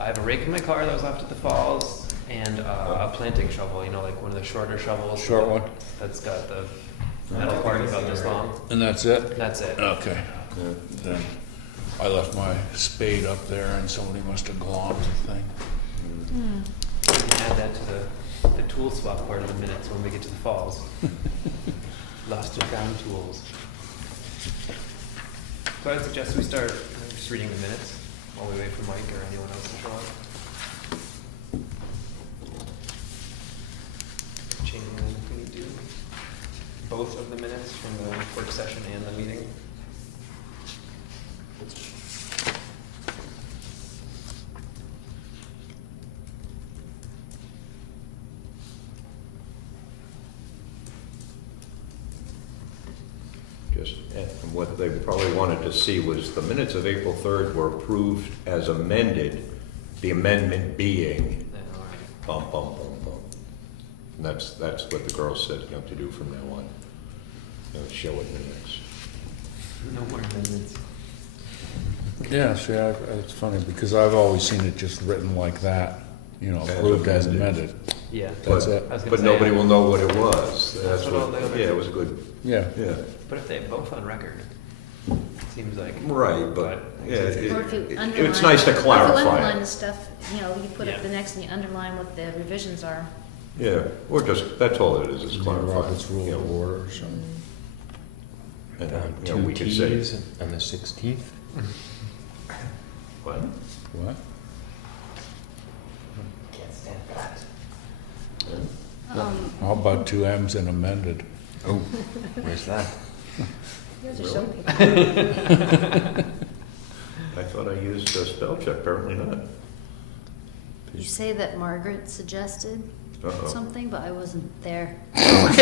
I have a rake in my car that was left at the falls, and a planting shovel, you know, like one of the shorter shovels. Short one? That's got the metal part about this long. And that's it? That's it. Okay. Then I left my spade up there and somebody must have glommed the thing. We can add that to the tool swap part of the minutes when we get to the falls. Lost and found tools. So I'd suggest we start just reading the minutes while we wait for Mike or anyone else to show up. Changing them if we need to. Both of the minutes from the work session and the meeting. And what they probably wanted to see was the minutes of April 3rd were approved as amended, the amendment being Yeah, all right. bum, bum, bum, bum. And that's what the girl said, you know, to do from now on. You know, show it in the next. No more amendments. Yeah, see, it's funny because I've always seen it just written like that, you know, As approved as amended. amended. Yeah. That's But- it. I was gonna But say, nobody will know what it was. That's what all what, the other- yeah, it was a good, Yeah. yeah. But if they're both on record, seems like. Right, but, yeah, Or if you underline. it's nice to Or if you clarify underline it. the stuff, you know, you put Yeah. up the next and you underline what the revisions are. Yeah, or just, that's all it is clarifying. Robert's Rule you of know, Order or something. And, Down you know, we two could say. T's on the 16th. What? What? Can't stand that. How about two M's and amended? Oh, where's that? You guys are so picky. I thought I used a spell check, apparently not. You say that Margaret suggested Uh-oh. something, but I wasn't there. I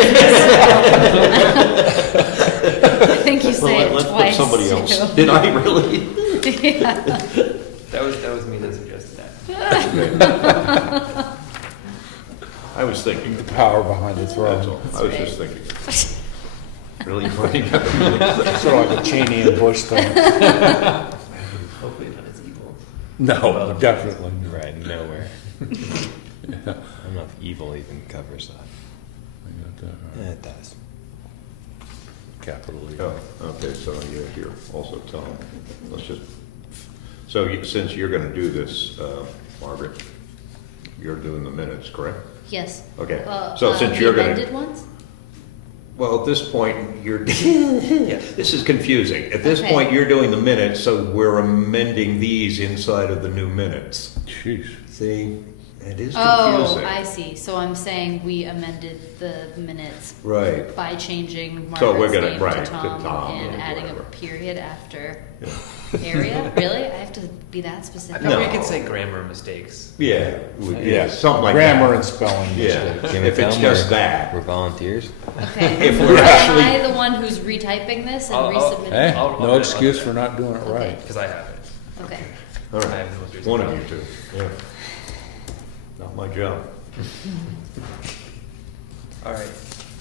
think you say it Let's twice. put somebody else. too. Did I really? Yeah. That was me that suggested that. I was thinking. The power behind the That's throne. all. I was just thinking. Really running out of minutes. Sort of like a Cheney and Bush thing. Hopefully not as evil. No, definitely. Right, nowhere. I Yeah. don't know if evil even covers that. I got that Yeah, right. it does. Capital E. Oh, okay, so you're here also, Tom. Let's just, so since you're gonna do this, Margaret, you're doing the minutes, correct? Yes. Okay, so since the you're gonna- amended ones? Well, at this point, you're, this is confusing. At this Okay. point, you're doing the minutes, so we're amending these inside of the new minutes. Sheesh. See, it is Oh, confusing. I see. So I'm saying we amended the minutes Right. by changing So we're Margaret's gonna- name right, to to Tom Tom and or adding whatever. a period after Yeah. area? Really? I have to be that I specific? thought No. we could say grammar mistakes. Yeah, Yeah, something like grammar that. and spelling Yeah. mistakes. Can we If tell it's them just we're- that. We're volunteers. Okay. If we're actually- Am I the one who's retyping this and I'll- resubmitting? Hey, I'll no do excuse that. for not doing it right. Because I have it. Okay. All I right, have the most recent one of one. you two, yeah. Not my job. All right.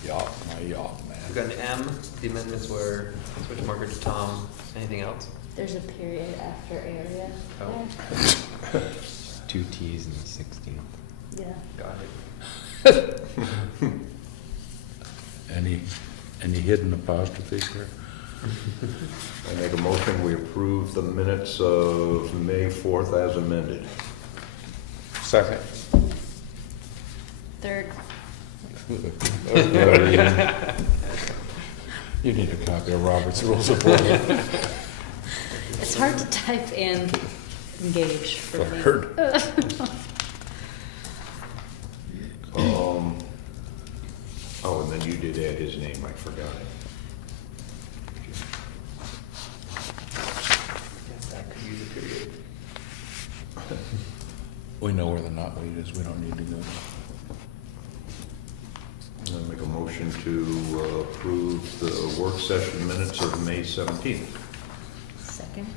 Yuck, my yuck, We've man. got an M. The amendments were switch Margaret to Tom. Anything else? There's a period after area. Oh. Two T's and the 16th. Yeah. Got it. Any hidden apostrophes here? I make a motion, we approve the minutes of May 4th as amended. Second. Third. You need a copy of Robert's Rules of Order. It's hard to type and engage for me. Third. Oh, and then you did add his name, I forgot it. Yes, that could use a period. We know where the knotweed is, we don't need to go. I make a motion to approve the work session minutes of May 17th. Second.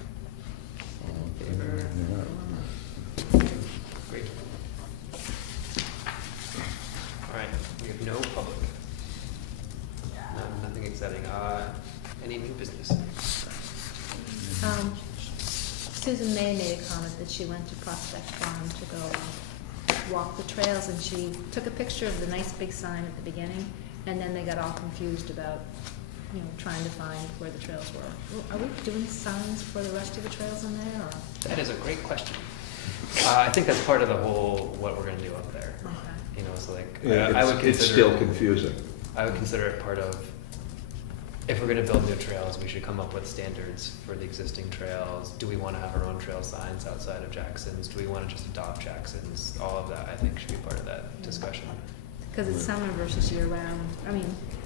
Great. All right. We have no public. No, nothing exciting. Any new business? Susan May made a comment that she went to Prospect Farm to go walk the trails, and she took a picture of the nice big sign at the beginning, and then they got all confused about, trying to find where the trails were. Are we doing signs for the rest of the trails in there, or? That is a great question. I think that's part of the whole, what we're gonna do up there. Okay. So like, Yeah, I would it's consider. still confusing. I would consider it part of, if we're gonna build new trails, we should come up with standards for the existing trails. Do we wanna have our own trail signs outside of Jackson's? Do we wanna just adopt Jackson's? All of that, I think, should be part of that discussion. Because it's summer versus year-round,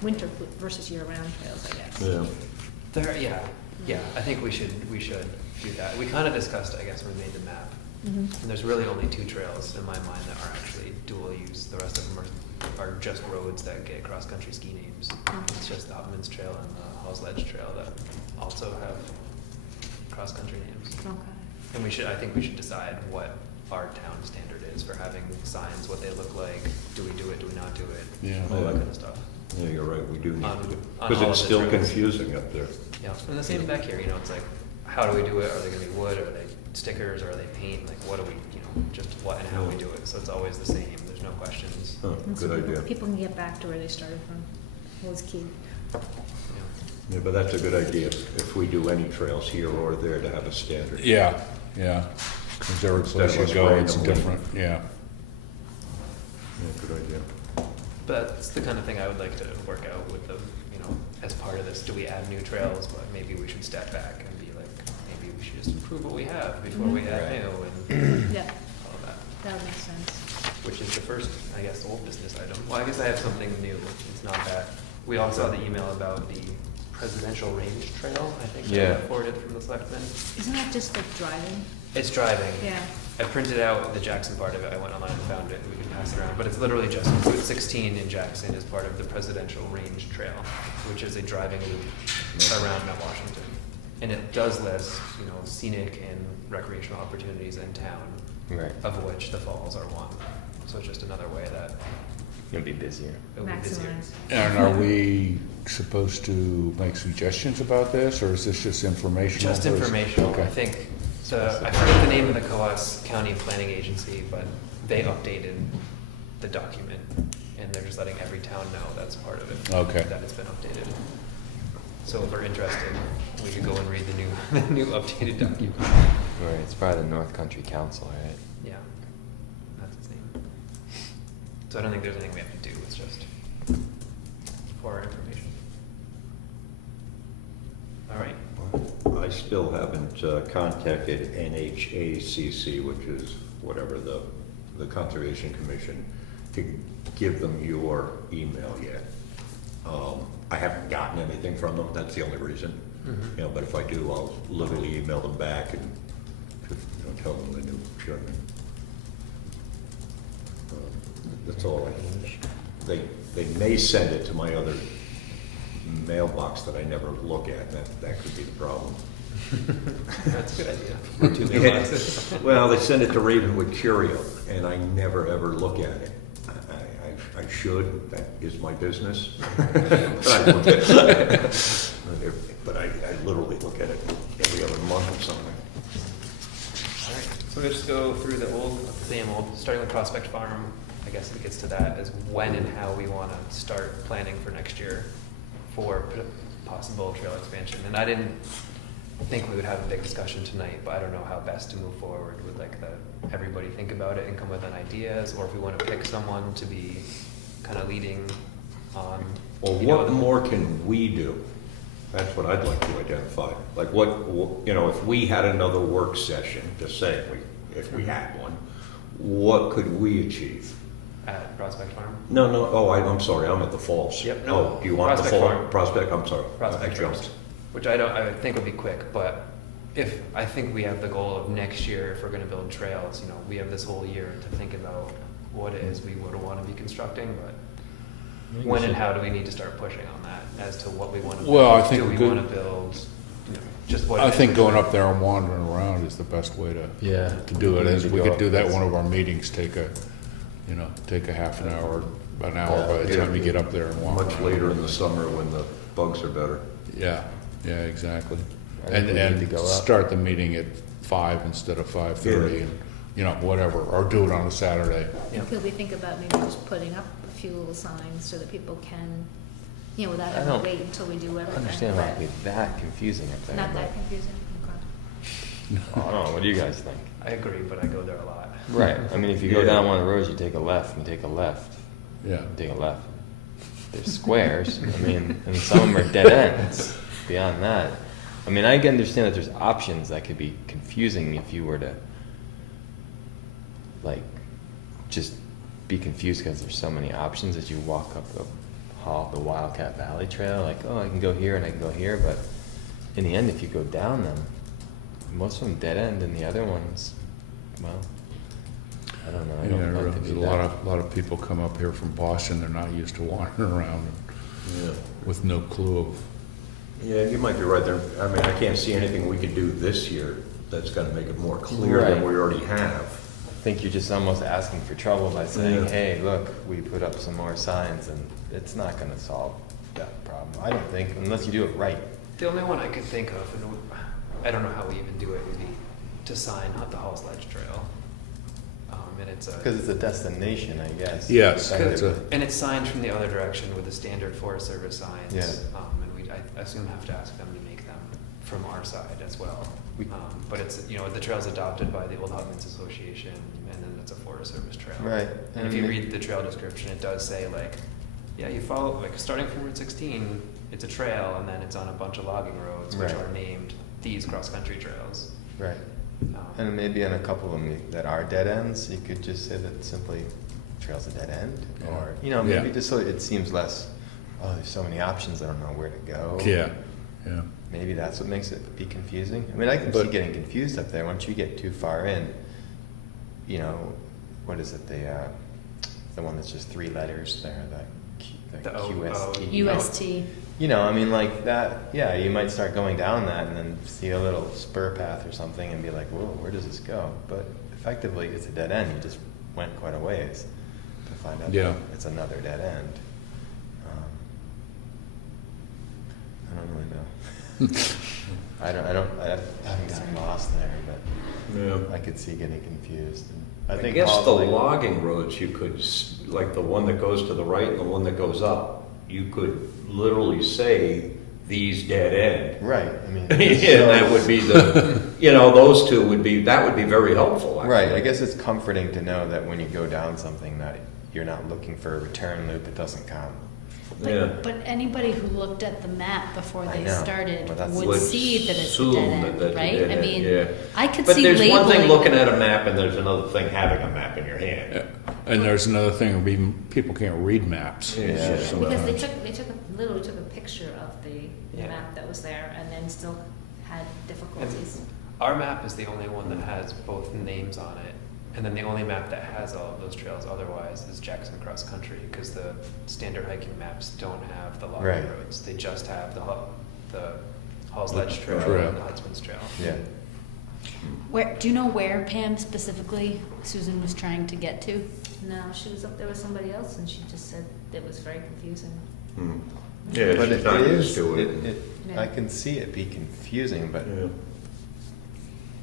winter versus year-round trails, I guess. Yeah. Yeah, I think we should do that. We kinda discussed, I guess, when we made the map. Mhm. And there's really only 2 trails in my mind that are actually dual use. The rest of them are just roads that get cross-country ski names. It's just the Upman's Trail and the Halls Ledge Trail that also have cross-country names. Okay. And I think we should decide what our town standard is for having signs, what they look like. Do we do it, do we not do it? Yeah. All that kind of stuff. Yeah, you're right, we do need On- to do, on because all it's of the still trails. confusing up there. Yeah, and the same back here, it's like, how do we do it? Are they gonna be wood? Are they stickers? Are they paint? Like, what do we, just what and how we do it? So it's always the same. There's no questions. Huh, And so good people- idea. People can get back to where they started from, was key. Yeah. Yeah, but that's a good idea, if we do any trails here or there to have a standard. Yeah, yeah. Because every Instead place of you us go, it's randomly. different, yeah. Yeah, good idea. But that's the kind of thing I would like to work out with the, as part of this. Do we add new trails? But maybe we should step back and be like, maybe we should just improve what we have before we add Right. new and Yeah, all of that. that would make sense. Which is the first, I guess, old business item. Well, I guess I have something new. It's not that. We all saw the email about the Presidential Range Trail, I think, that Yeah. got forwarded from the selectmen. Isn't that just like driving? It's driving. Yeah. I printed out the Jackson part of it. I went online and found it. We can pass it around. But it's literally just Route 16 in Jackson is part of the Presidential Range Trail, which is a driving loop around Mount Washington. And it does list, scenic and recreational opportunities in town, Right. of which the falls are one. So it's just another way that You'll be busier. it will be busier. Maximize. And are we supposed to make suggestions about this, or is this just informational? Just informational. I Okay. think, I forget the name of the Coas County Planning Agency, but they updated the document, and they're just letting every town know that's part of it. Okay. That it's been updated. So if we're interested, we could go and read the new, the new updated document. Right, it's probably the North Country Council, right? Yeah, that's its name. So I don't think there's anything we have to do, it's just for our information. All right. I still haven't contacted NHACC, which is whatever the Conservation Commission, to give them your email yet. I haven't gotten anything from them, that's the only reason. Mhm. But if I do, I'll literally email them back and tell them the new chairman. That's all I, they may send it to my other mailbox that I never look at, that could be the problem. That's a good idea. Or 2 mailboxes. Well, they send it to Ravenwood Curio, and I never ever look at it. I should, that is my business. But I look at it. But I literally look at it every other month or something. All right, so we'll just go through the same old, starting with Prospect Farm. I guess it gets to that as when and how we want to start planning for next year for possible trail expansion. And I didn't think we would have a big discussion tonight, but I don't know how best to move forward with everybody think about it and come with an ideas, or if we want to pick someone to be kind of leading on. Well, what more can we do? That's what I'd like to identify. Like if we had another work session, just say if we had one, what could we achieve? At Prospect Farm? No, I'm sorry, I'm at the Falls. Yep, no, Oh, do you want the Prospect Fall? Farm. Prospect, I'm sorry. Prospect I jumped. first, which I think would be quick, but I think we have the goal of next year, if we're gonna build trails, we have this whole year to think about what it is we would want to be constructing, but when and how do we need to start pushing on that as to what we want to build? Well, I think Do we good- want to build, just what? I it is think we're going doing? up there and wandering around is the best way to do it. As we could do that one of our meetings, take a half an hour, by the time you get up there and walk. Much later in the summer when the bugs are better. Yeah, exactly. I think we need to And go up. start the meeting at 5 instead of 5:30, and, you know, whatever, or do it on a Saturday. Yeah. Could we think about maybe just putting up a few little signs so that people can, you know, without I having don't to wait until we do I everything? understand why but it'd be that confusing up there. Not but- that confusing? Okay. I don't know, what do you guys think? I agree, but I go there a lot. Right, I mean, if you go Yeah. down one of the roads, you take a left, and you take a left, Yeah. and take a left. There's squares, I mean, and some of them are dead ends. Beyond that, I mean, I can understand that there's options that could be confusing if you were to, like, just be confused because there's so many options as you walk up the Wildcat Valley Trail. Like, oh, I can go here and I can go here, but in the end, if you go down them, most of them dead end, and the other ones, well, I don't know. I don't Yeah, like to there's do a that. lot of people come up here from Boston, they're not used to wandering around Yeah. with no clue of, Yeah, you might be right there. I mean, I can't see anything we could do this year that's gonna make it more clear than Right. we already have. I think you're just almost asking for trouble by saying, Yeah. hey, look, we put up some more signs, and it's not gonna solve that problem. I don't think, unless you do it right. The only one I could think of, and I don't know how we even do it, would be to sign up the Halls Ledge Trail. And it's Because it's a destination, I guess. Yes, Kind it's of- a- and it's signed from the other direction with the standard Forest Service signs. Yeah. And I assume have to ask them to make them from our side as well. We- But it's, you know, the trail's adopted by the Old Hutmans Association, and then it's a Forest Service trail. Right. And if you read the trail description, it does say like, yeah, you follow, like, starting from Route 16, it's a trail, and then it's on a bunch of logging roads, which Right. are named these cross-country trails. Right. Um, And maybe on a couple of them that are dead ends, you could just say that simply trail's a dead end, or, you know, maybe Yeah. just so it seems less, oh, there's so many options, I don't know where to go. yeah, yeah. Maybe that's what makes it be confusing. I mean, I can see But- getting confused up there. Once you get too far in, you know, what is it, the one that's just 3 letters there, the The O- QST. UST. You know, I mean, like that, yeah, you might start going down that and then see a little spur path or something and be like, whoa, where does this go? But effectively, it's a dead end. You just went quite a ways to find out Yeah. that it's another dead end. I don't really know. I haven't gotten lost there, but Yeah. I could see getting confused. I think guess the probably- logging roads, you could, like the one that goes to the right and the one that goes up, you could literally say, these dead end. Right, I mean. And that would be the, you know, those two would be, that would be very helpful, actually. Right, I guess it's comforting to know that when you go down something that you're not looking for a return loop, it doesn't count. Yeah. But anybody who looked at the map before I they know, started but that's- would see that it's a assume dead that end, that's a right? dead I end, mean, yeah. I could But see there's one thing labeling. looking at a map and there's another thing having a map in your hand. Yeah. And there's another thing, people can't read maps. Yeah. Because they sometimes. literally took a picture of the Yeah. map that was there and then still had difficulties. Our map is the only one that has both names on it, and then the only map that has all of those trails otherwise is Jackson Cross Country, because the standard hiking maps don't have the logging Right. roads. They just have the Halls Ledge Trail Trail. and the Huntsman's Trail. Yeah. Where, do you know where Pam specifically Susan was trying to get to? No, she was up there with somebody else and she just said it was very confusing. Hmm. Yeah, But she's it not used is, to it. Yeah. I can see it be confusing, but Yeah.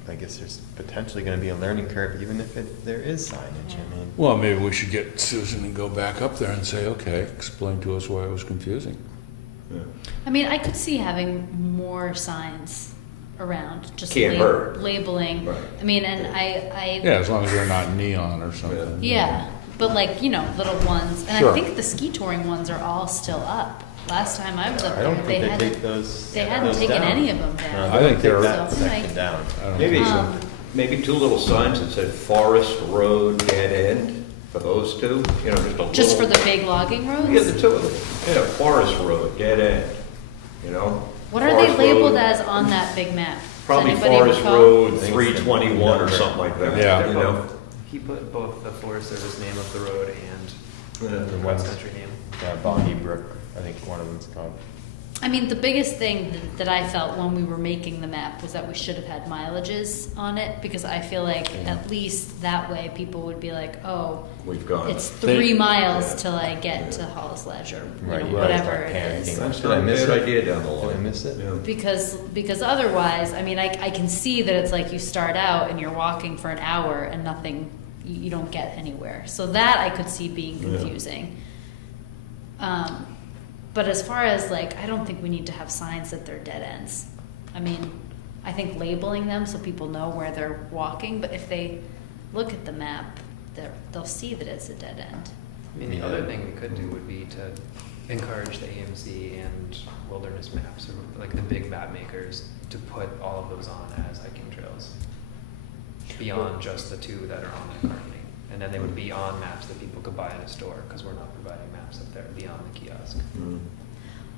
I guess there's potentially gonna be a learning curve, even if there is signage, I mean. Well, maybe we should get Susan and go back up there and say, okay, explain to us why it was confusing. Yeah. I mean, I could see having more signs around, just Can't hurt. labeling. Right. I mean, and I Yeah, as long as they're not neon or something. yeah, but like, you know, little ones. And Sure. I think the ski touring ones are all still up. Last time I was up I there, don't they think they hadn't, take those. they hadn't those taken down. any of them No, down. I think they they're- take that So, section like- down. I don't Maybe, know. maybe 2 little signs that said Forest Road Dead End for those two, you know, just a little. Just for the big logging roads? Yeah, the 2 of them. Yeah, Forest Road Dead End, you know? What are they Forest labeled Road- as on that big map? Does Probably anybody Forest recall? Road I think it's the 321 or number. something like that. Yeah. You know? He put both the Forest Service name of the road and Yeah. the cross country name. Yeah, Bonnie Brook, I think one of them's called. I mean, the biggest thing that I felt when we were making the map was that we should have had mileages on it, because I feel like at least that way people would be like, oh, We've gone. it's 3 miles till I get to Hall's Ledge, or Right, you whatever start it panicking. is. That's Did not I a miss bad it? idea down the Did line. I miss it? Yeah. Because otherwise, I mean, I can see that it's like you start out and you're walking for an hour and nothing, you don't get anywhere. So that I could see being Yeah. confusing. But as far as like, I don't think we need to have signs that they're dead ends. I mean, I think labeling them so people know where they're walking, but if they look at the map, they'll see that it's a dead end. I mean, the other thing we could do would be to encourage the AMC and Wilderness Maps, or like the big map makers, to put all of those on as hiking trails, beyond just the 2 that are on there currently. And then they would be on maps that people could buy in a store, because we're not providing maps up there beyond the kiosk. Mm.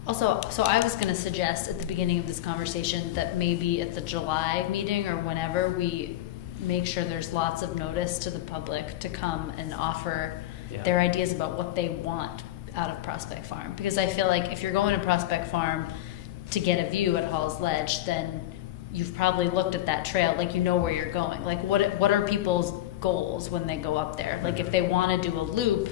Also, so I was going to suggest at the beginning of this conversation that maybe at the July meeting or whenever, we make sure there's lots of notice to the public to come and offer Yeah. their ideas about what they want out of Prospect Farm. Because I feel like if you're going to Prospect Farm to get a view at Hall's Ledge, then you've probably looked at that trail, like you know where you're going. Like what are people's goals when they go up there? Like if they want to do a loop,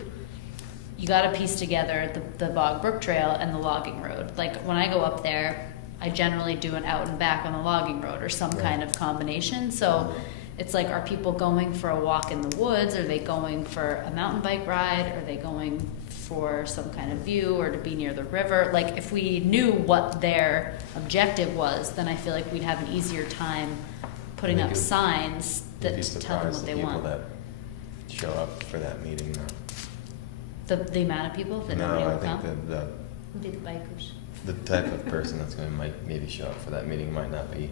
you got to piece together the Bog Brook Trail and the logging road. Like when I go up there, I generally do an out and back on the logging road or some kind of combination. So it's like, are people going for a walk in the woods? Are they going for a mountain bike ride? Are they going for some kind of view or to be near the river? Like if we knew what their objective was, then I feel like we'd have an easier time putting You'd up be- signs You'd be that tell them surprised what the they people want. that show up for that meeting though. The amount of people that No, nobody I will come? think Would be the bikers. the type of person that's going to might maybe show up for that meeting might not be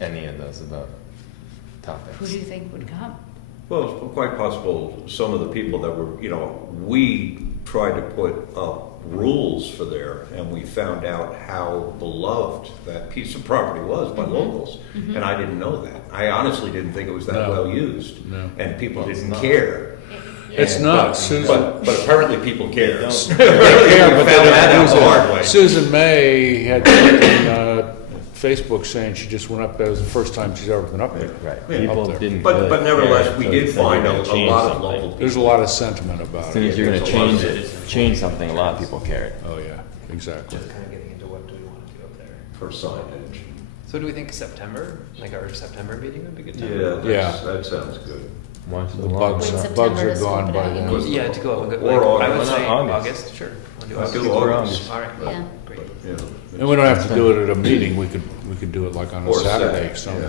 any of those about topics. Who do you think would come? Well, it's quite possible some of the people that were, we tried to put up rules for there, and we found out how beloved that piece of property was by locals. And I didn't know that. I honestly didn't think it was that No. well used. No. And people Well, it's didn't not. care. It's And- not, but- Susan. But apparently people care. They don't. Apparently Yeah, we but found that out the hard then way. Susan May had something, Facebook saying she just went up there. It was the first time she's ever been up there. Right. Yeah. People Up there. didn't. But really nevertheless, care we until did they were find gonna a change lot of something. local There's a people. lot of sentiment about As soon it. as you're going there's to a lot change of it, change something, a lot of people cared. Oh, yeah, exactly. Just kind of getting into what do we want to do up there. For signage. So do we think September, like our September meeting would be a good time? Yeah, that sounds good. Why don't you The do bugs, longer? Wait, bugs September are to gone scope it by out, you then. mean? Yeah, to go, Or like, I August. would say August. August, sure. We'll do Let's August. do August. All right, Yeah. great. Yeah. And we don't have to do it at a meeting. We could do it like on a Or Saturday Saturday, or something.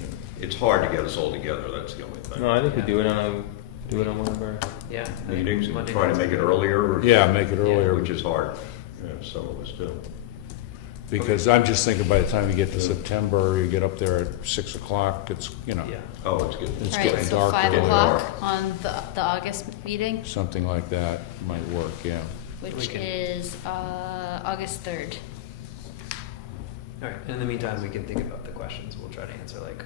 yeah. It's hard to get us all together, that's the only thing. No, I think we do it on one of our. Yeah. I think Meetings, and Monday try to nights make it are good. earlier. Or, Yeah, make it earlier. Which is hard. Yeah, some of us do. Because I'm just thinking by the time you get to September, you get up there at 6 o'clock, it's, Yeah. Oh, it's good. It's All right, getting so dark 5 early. o'clock on the August meeting, Something like that might work, yeah. which We can- is August 3rd. All right, in the meantime, we can think about the questions. We'll try to answer, like,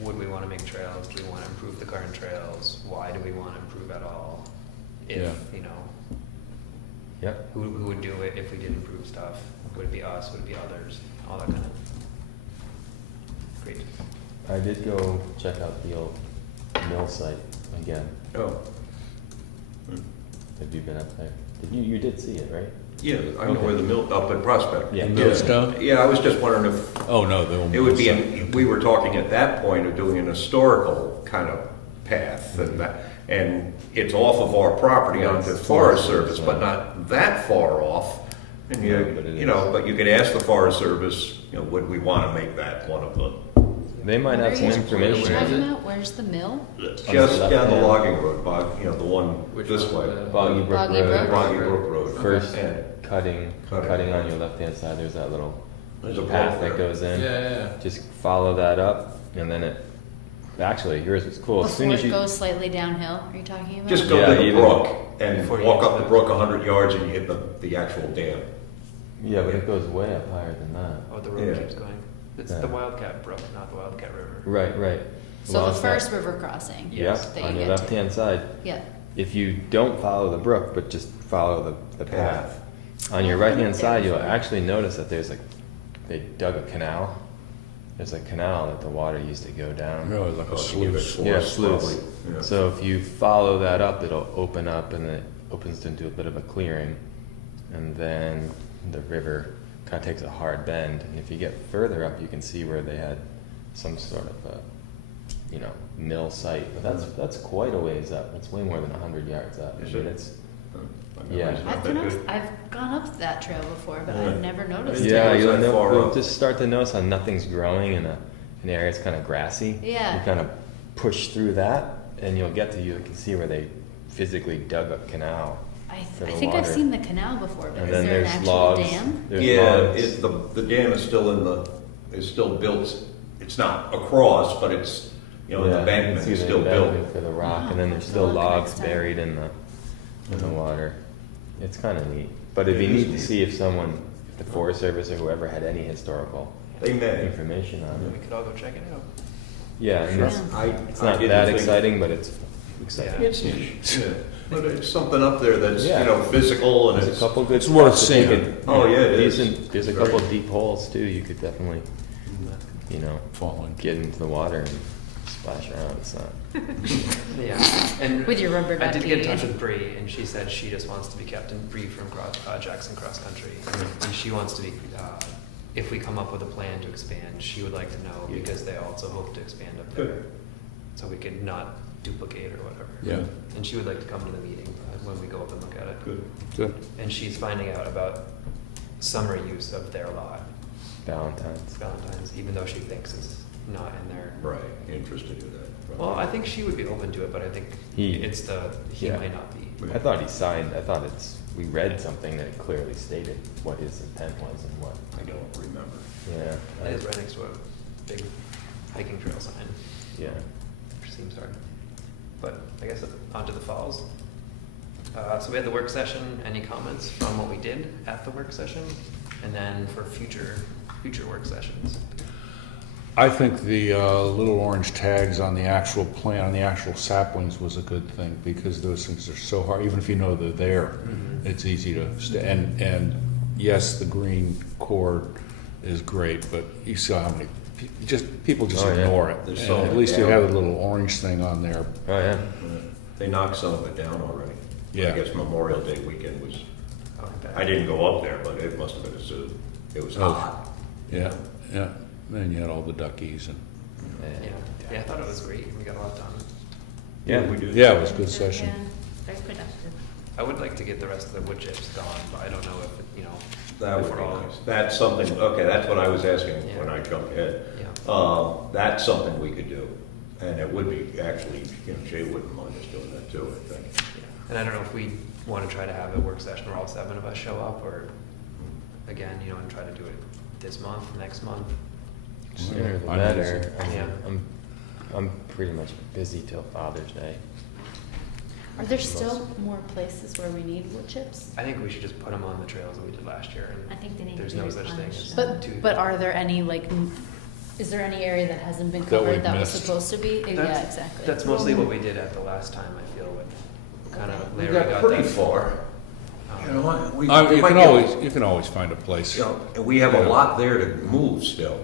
would we want to make trails? Do we want to improve the current trails? Why do we want to improve at all? If, Yeah. Yep. who would do it if we did improve stuff? Would it be us? Would it be others? All that kind of. Great. I did go check out the old mill site again. Oh. Have you been up there? You did see it, right? Yeah, I know Okay. where the mill, up at Prospect. Yeah. The millstone? Yeah, I was just wondering if Oh, no, the old it would be, millstone. we were talking at that point of doing an historical kind of path, and it's off of our property Yeah, onto it's Forest Forest Service, Service, but yeah. not that far off. And Yeah, but it but you could ask the Forest Service, would we want to make that one of the, They might Where have are some you information. talking about? Where's the mill? just left down the hand. logging road, the one Which this one? way. Boggy Brook Boggy Road. Brook? Boggy Brook Road. First And cutting on your left-hand side, there's that little there's a path path that there. goes in. yeah. Just follow that up, and then actually, yours was cool. As soon Before as it you, goes slightly downhill, are you talking about? Just go Yeah, to the even- brook and Before you walk get up to the the- brook 100 yards and you hit the actual dam. yeah, but it goes way up higher than that. Oh, the road Yeah. keeps going. It's Yeah. the Wildcat Brook, not the Wildcat River. Right, right. So Along the that- first river crossing? Yes. Yep, that on you your get to. left-hand side. Yeah. If you don't follow the brook, but just follow the path, On your right-hand side, you'll actually notice that there's they dug a canal. There's a canal that the water used to go down. Really, like a sluice. Yeah, sluice. Probably, yeah. So if you follow that up, it'll open up and then it opens into a bit of a clearing. And then the river kind of takes a hard bend. And if you get further up, you can see where they had some sort of a, mill site. But that's quite a ways up. It's way more than 100 yards up. Is I mean, it? it's, My Yeah. memory's not I've that been good. up, I've gone up that trail before, but Yeah. I've never noticed yeah, it. Is that far you'll up? just start to notice how nothing's growing in an area that's kind of grassy. Yeah. You kind of push through that, and you can see where they physically dug a canal. I for the think I've water. seen the canal before, but And is then there an there's actual logs. dam? There's Yeah, logs. the dam is still built, it's not across, but it's, the embankment see is the still embankment built. for the rock, Oh, and then there's I'll still look logs next time. buried in the water. It's kind of neat, but it'd be It is neat to neat. see if the Forest Service or whoever had any historical They may. information on We it. could all go check it out. Yeah, and it's, It's not that exciting, but it's exciting. Yeah. It's neat, yeah. But it's something up there that's, Yeah. physical and There's a it's. couple good It's worth spots to take seeing. it. Oh, yeah, it is. There's a Very. couple deep holes too. You could definitely, Falling. get into the water and splash around. It's not. Yeah, and With your rubber I did get in ducky. touch with Bree, and she said she just wants to be kept free from Jackson Cross Country, and she wants to be. If we come up with a plan to expand, she would like to know Yeah. because they also hope to expand up there, Good. so we could not duplicate or whatever. Yeah, And she would like to come to the meeting when we go up and look at it. Good. good. And she's finding out about summer use of their lot, Valentine's. Valentine's, even though she thinks it's not in there. Right, interested in that. Well, I think she would be open to it, but I think He he might not be. I thought he signed. We read something that clearly stated what his intent was and what. I don't remember. Yeah. It is right next to a big hiking trail sign, Yeah. which seems hard. But I guess onto the falls. So we had the work session. Any comments from what we did at the work session? And then for future work sessions. I think the little orange tags on the actual plant, on the actual saplings was a good thing, because those things are so hard, even if you know they're there, it's easy to, and yes, the green cord is great, but you saw how many, people just Oh, yeah. ignore it. There's And so at many least you down. have a little orange thing on there. Oh yeah. They knocked some of it down already. Yeah. I guess Memorial Day weekend was, Oh, bad. I didn't go up there, but it must have been a zoo. It was Oh. hot. Yeah, yeah. Then you had all the duckies and, Yeah, I thought it was great. We got a lot done. Yeah. we did. yeah, it was a good session. Yeah, very productive. I would like to get the rest of the wood chips gone, but I don't know if, That if would be we're all- nice. That's something, okay, that's what I was asking when Yeah. I jumped ahead. Yeah. That's something we could do. And it would be, actually, Jay wouldn't mind us doing that too, I think. And I don't know if we want to try to have a work session where all 7 of us show up, or again, and try to do it this month, next month. Sooner the I'm better. busy. I mean, Yeah. I'm pretty much busy till Father's Day. Are there still more places where we need wood chips? I think we should just put them on the trails that we did last year, and I think they need to there's be no such thing replenished. as But two. are there any is there any area that hasn't been That we covered that was missed. supposed to be? Yeah, That's- exactly. That's mostly what we did at the last time, I feel, with kind of We Larry got got pretty that. far. You know, we You might can be able- you can always find a place. And we have a Yeah. lot there to move still.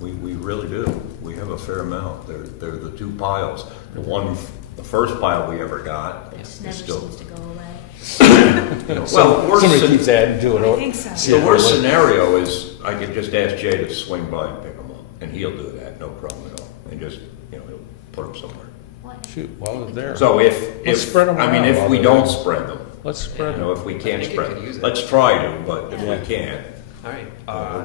We really do. We have a fair amount. They're the two piles. The first pile we ever got It is just never still. seems to go away. Well, worst Somebody scen- keeps adding to it. I think so. See the it worst later. scenario is I could just ask Jay to swing by and pick them up, and he'll do that, no problem at all, and just, he'll put them somewhere. What? Shoot, while it's there. So Let's if, spread 'em I mean, around if while we they're don't there. spread them, Let's spread you know, if we I can't think you spread, could use it. let's try to, but if Yeah. we can't, All right.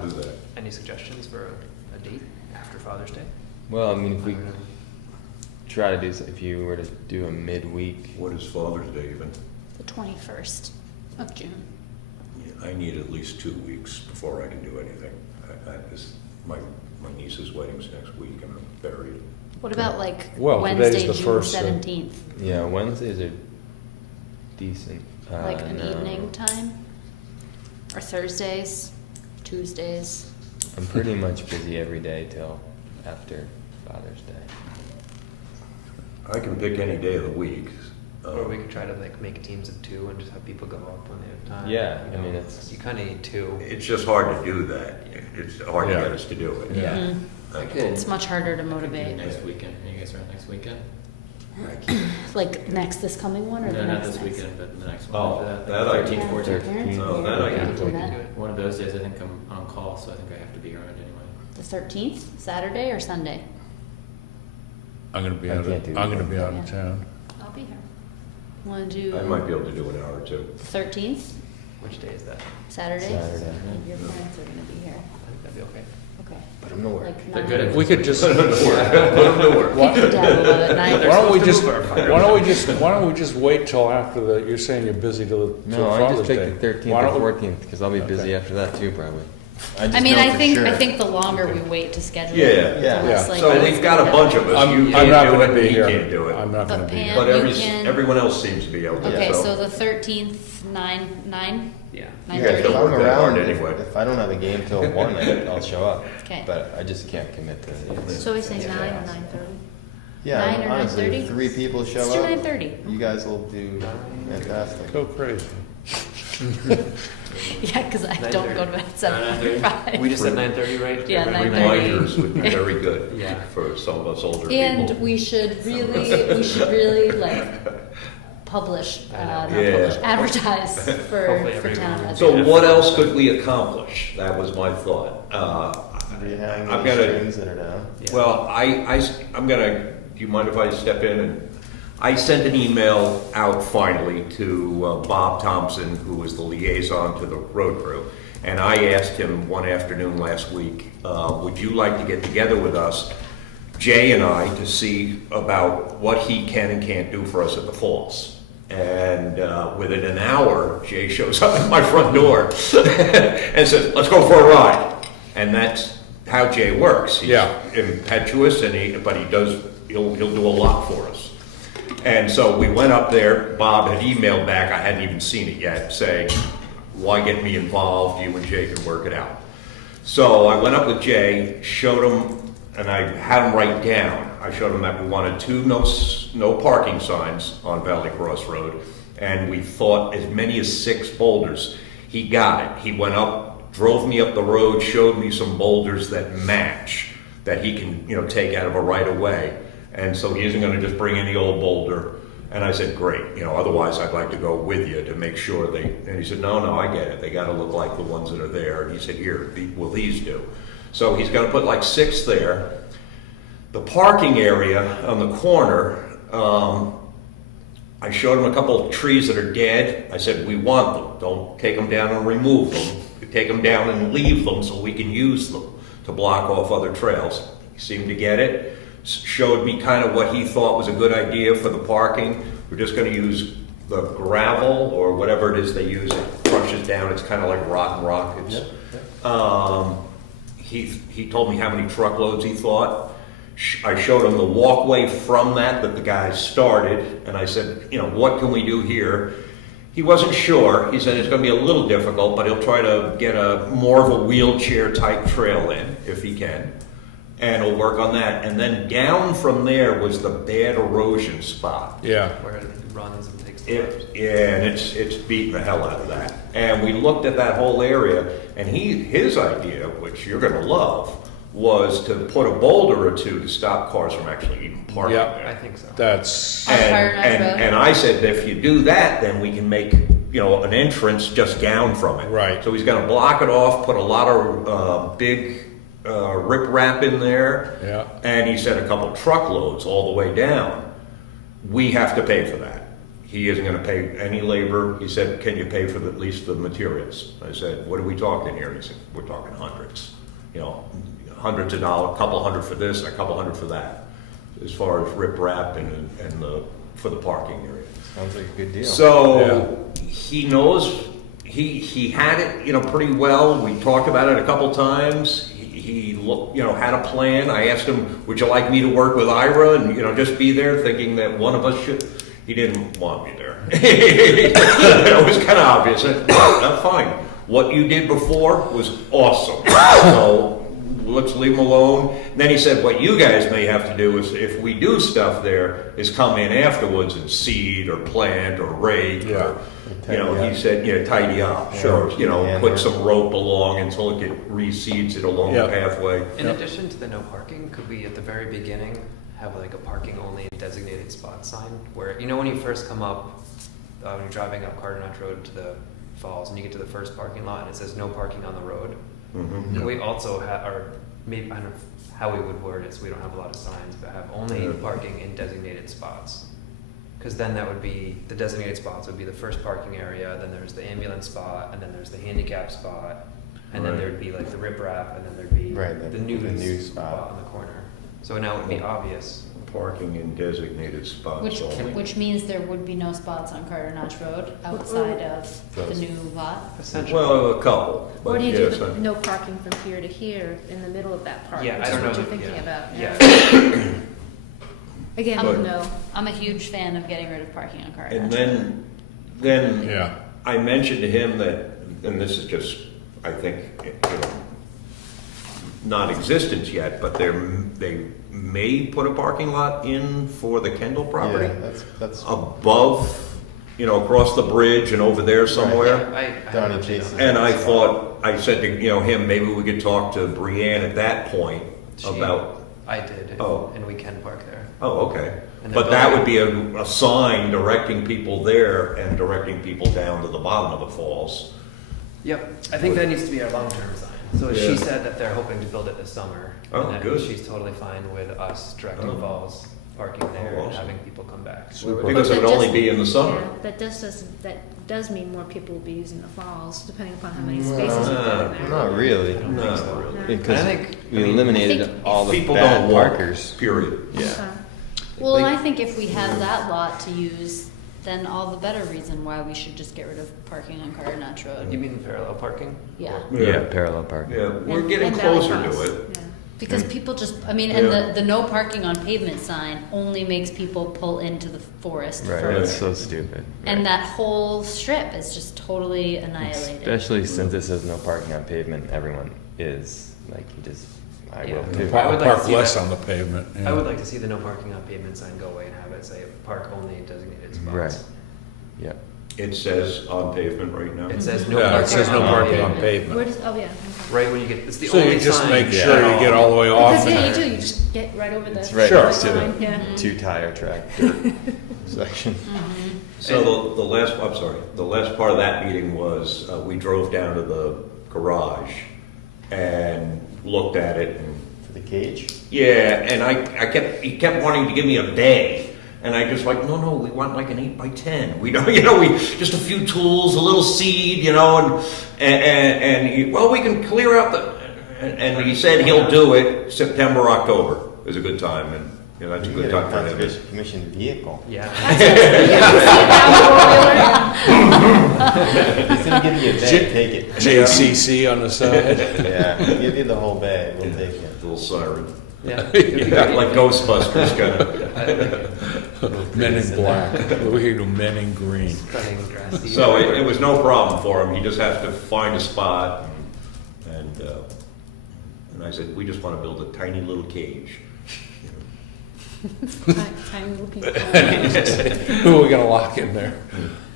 we'll do that. Any suggestions for a date after Father's Day? Well, I mean, if we I don't know. try to do, if you were to do a midweek, What is Father's Day even? The 21st of June. I need at least 2 weeks before I can do anything. My niece's wedding's next week, and I'm buried. What about like Well, today's Wednesday, the June first, 17th? yeah, Wednesdays are decent. Like an no. evening time? Or Thursdays, Tuesdays? I'm pretty much busy every day till after Father's Day. I can pick any day of the week. Or we could try to like make teams of 2 and just have people go up when they have time. Yeah, You I mean, know, it's- you kind of need 2. It's just hard to do that. It's hard to Yeah. get us to do it. Yeah. Mhm. I It's much harder to motivate. Next weekend, are you guys around next weekend? Like next, this coming one or the No, not next? this next? weekend, but the next one Oh, after that. that I can- 13th, 14th. Parents? No, that I Yeah, can we do. do that. One of those days, I think I'm on call, so I think I have to be around anyway. The 13th, Saturday or Sunday? I'm gonna be I out can't of, do I'm gonna that. be out of Yeah. town. I'll be here. Want to do I might be able to do an hour or two. 13th, Which day is that? Saturday? Saturday. Your parents are gonna be here. I think that'd be okay. Okay. Put 'em to work. Like They're nine- good at We could just, Put them to work. why Pick the devil at nine. don't we supposed to just, move our fire. why don't we just wait till after the, you're saying you're busy till No, I Father's just Day. picked the 13th Why or don't we- 14th, because I'll be busy Okay. after that too, probably. I just mean, know I for think, sure. I think the longer we wait to schedule Yeah. it, Yeah. the less Yeah. like. So we've got a bunch of us. I'm, You I'm can't not do gonna it, be and he here. can't do it. I'm not But gonna be Pam- here. But You can- everyone else seems to be able to. Okay, so the 13th, nine, Yeah. Yeah, 9:30? if I'm work that around, hard if, anyway. if I don't have a game till 1, I'll show up. Okay. But I just can't commit to it. So we say 9 or 9:30? Yeah, 9 or honestly, 9:30? if 3 people show Let's do up, 9:30. you guys will do fantastic. Go crazy. Yeah, because I don't go to bed at 7:45. We just said 9:30, right? Yeah, Everybody? 9:30. Reminders would be very good Yeah. for some of us older And people. we should really like publish, not Yeah. publish, advertise for Hopefully town. everyone- residents. So what else could we accomplish? That was my thought. Do you hang I've any got a- strings that are down? Yeah. Well, I'm gonna, do you mind if I step in? And I sent an email out finally to Bob Thompson, who was the liaison to the road crew. And I asked him one afternoon last week, would you like to get together with us, Jay and I, to see about what he can and can't do for us at the falls? And within an hour, Jay shows up at my front door and says, let's go for a ride. And that's how Jay works. He's Yeah. impetuous, and he'll do a lot for us. And so we went up there. Bob had emailed back, I hadn't even seen it yet, saying, why get me involved? You and Jay can work it out. So I went up with Jay, showed him, and I had him write down. I showed him that we wanted 2 no parking signs on Valley Cross Road, and we thought as many as 6 boulders. He got it. He went up, drove me up the road, showed me some boulders that match, that he can, take out of a right of way. And so he isn't gonna just bring any old boulder. And I said, great, otherwise I'd like to go with you to make sure and he said, no, I get it. They gotta look like the ones that are there. And he said, here, will these do? So he's gonna put like 6 there. The parking area on the corner, I showed him a couple of trees that are dead. I said, we want them. Don't take them down and remove them. Take them down and leave them so we can use them to block off other trails. He seemed to get it. Showed me kind of what he thought was a good idea for the parking. We're just going to use the gravel or whatever it is they use. It crushes down. It's kind of like rock. He told me how many truckloads he thought. I showed him the walkway from that the guys started, and I said, what can we do here? He wasn't sure. He said it's going to be a little difficult, but he'll try to get more of a wheelchair type trail in if he can. And he'll work on that. And then down from there was the bad erosion spot. Yeah. Where it runs and takes. And it's beating the hell out of that. And we looked at that whole area, and his idea, which you're going to love, was to put a boulder or 2 to stop cars from actually even parking Yeah. there. I think so. That's, On Fire Knife Road? And I said, if you do that, then we can make, an entrance just down from it. Right. So he's gonna block it off, put a lot of big riprap in there. Yeah. And he said a couple truckloads all the way down. We have to pay for that. He isn't gonna pay any labor. He said, can you pay for at least the materials? I said, what are we talking here? He said, we're talking hundreds. Hundreds of dollars, a couple hundred for this, a couple hundred for that, as far as riprap and for the parking area. Sounds like a good deal. So he knows, he had it, pretty well. We talked about it a couple times. He looked, had a plan. I asked him, would you like me to work with Ira and, just be there, thinking that one of us should. He didn't want me there. It was kind of obvious. I said, that's fine. What you did before was awesome. So let's leave them alone. And then he said, what you guys may have to do is, if we do stuff there, is come in afterwards and seed or plant or rake Yeah. or, you know, he said, tidy up. Sure. Or, you know, put some rope along until it reseeds it along the Yeah. pathway. In Yep. addition to the no parking, could we at the very beginning have like a parking only designated spot sign where, you know, when you first come up, when you're driving up Carter Notch Road to the falls and you get to the first parking lot and it says no parking on the road? Mhm. Can we also have, or maybe, I don't know how we would word it, so we don't have a lot of signs, but have only Yeah. parking in designated spots? Because then that would be, the designated spots would be the first parking area, then there's the ambulance spot, and then there's the handicap spot, and then Right. there'd be like the riprap, and then there'd be Right, the the new news spot. spot on the corner. So now it would be obvious. Parking in designated spots. Which, only. which means there would be no spots on Carter Notch Road outside of the new lot. Essentially. Well, a couple. Or but do you do yes, the I- no parking from here to here in the middle of that park? Yeah, which I don't is what know you're that- thinking yeah. about. Yeah. Again, But- no. I'm a huge fan of getting rid of parking on Carter And Notch Road. then Yeah. I mentioned to him that, and this is just, I think, non-existent yet, but they may put a parking lot in for the Kendall property Yeah, that's above, across the bridge and over there somewhere. Yeah, I Down have in Jason's. And I thought, I said to, him, maybe we could talk to Brianne at that point She- about, I did, Oh. and we can park there. oh, okay. And But the that would building- be a sign directing people there and directing people down to the bottom of the falls. Yep, I think that needs to be our long-term sign. So Yeah. she said that they're hoping to build it this summer. Oh, and that good. She's totally fine with us directing Oh. falls, parking there, and awesome. having people come back. Super. Because it would But that only does- be in the summer. Yeah, that does mean more people will be using the falls, depending upon how many No, spaces we put in there. Not really. I don't No, think so. really. Because I think- we I mean, eliminated I think all the People bad don't walk, markers. period. Yeah. Okay. Well, and I think if we have that lot to use, then all the better reason why we should just get rid of parking on Carter Notch Road. You mean parallel parking? Yeah. Yeah, parallel parking. Yeah, we're And- getting and Valley closer Cross, to it. yeah. Because people just, I mean, and Yeah. the no parking on pavement sign only makes people pull into the forest Right, further. that's so stupid. And that whole strip is just totally annihilated. Especially since it says no parking on pavement, everyone is, like, I Yeah. will too. I would like to Park see less that. on the pavement. yeah. I would like to see the no parking on pavement sign go away and have it say park only in designated spots. Right. Yeah. It says on pavement right now. It says no Yeah, parking. it says no on parking on pavement. Where pavement. does, oh, yeah. okay. Right when you get, it's the So only you just sign. make Yeah. sure you get all the way off. Because, yeah, and- you do, you just get right over the. It's right Sure. next to line, the yeah. 2-tire track dirt section. So the last, I'm sorry, the last part of that meeting was, we drove down to the garage and looked at it and, For the cage? yeah, and he kept wanting to give me a day. And I just like, no, we want like an 8x10. We don't, we, just a few tools, a little seed, and he, well, we can clear out and he said he'll do it September, October is a good time. And, that's a You good get time a for him. conservation commission vehicle. Yeah. He's gonna give you a bag, take it. JCC on the side. Yeah, he'll give you the whole bag, we'll take it. Little siren. Yeah. Like Ghostbusters kind of. Men in black. We do men in green. Stunning grassy. So it was no problem for him. He just has to find a spot. And I said, we just want to build a tiny little cage. Tiny little people. Who are we gonna lock in there?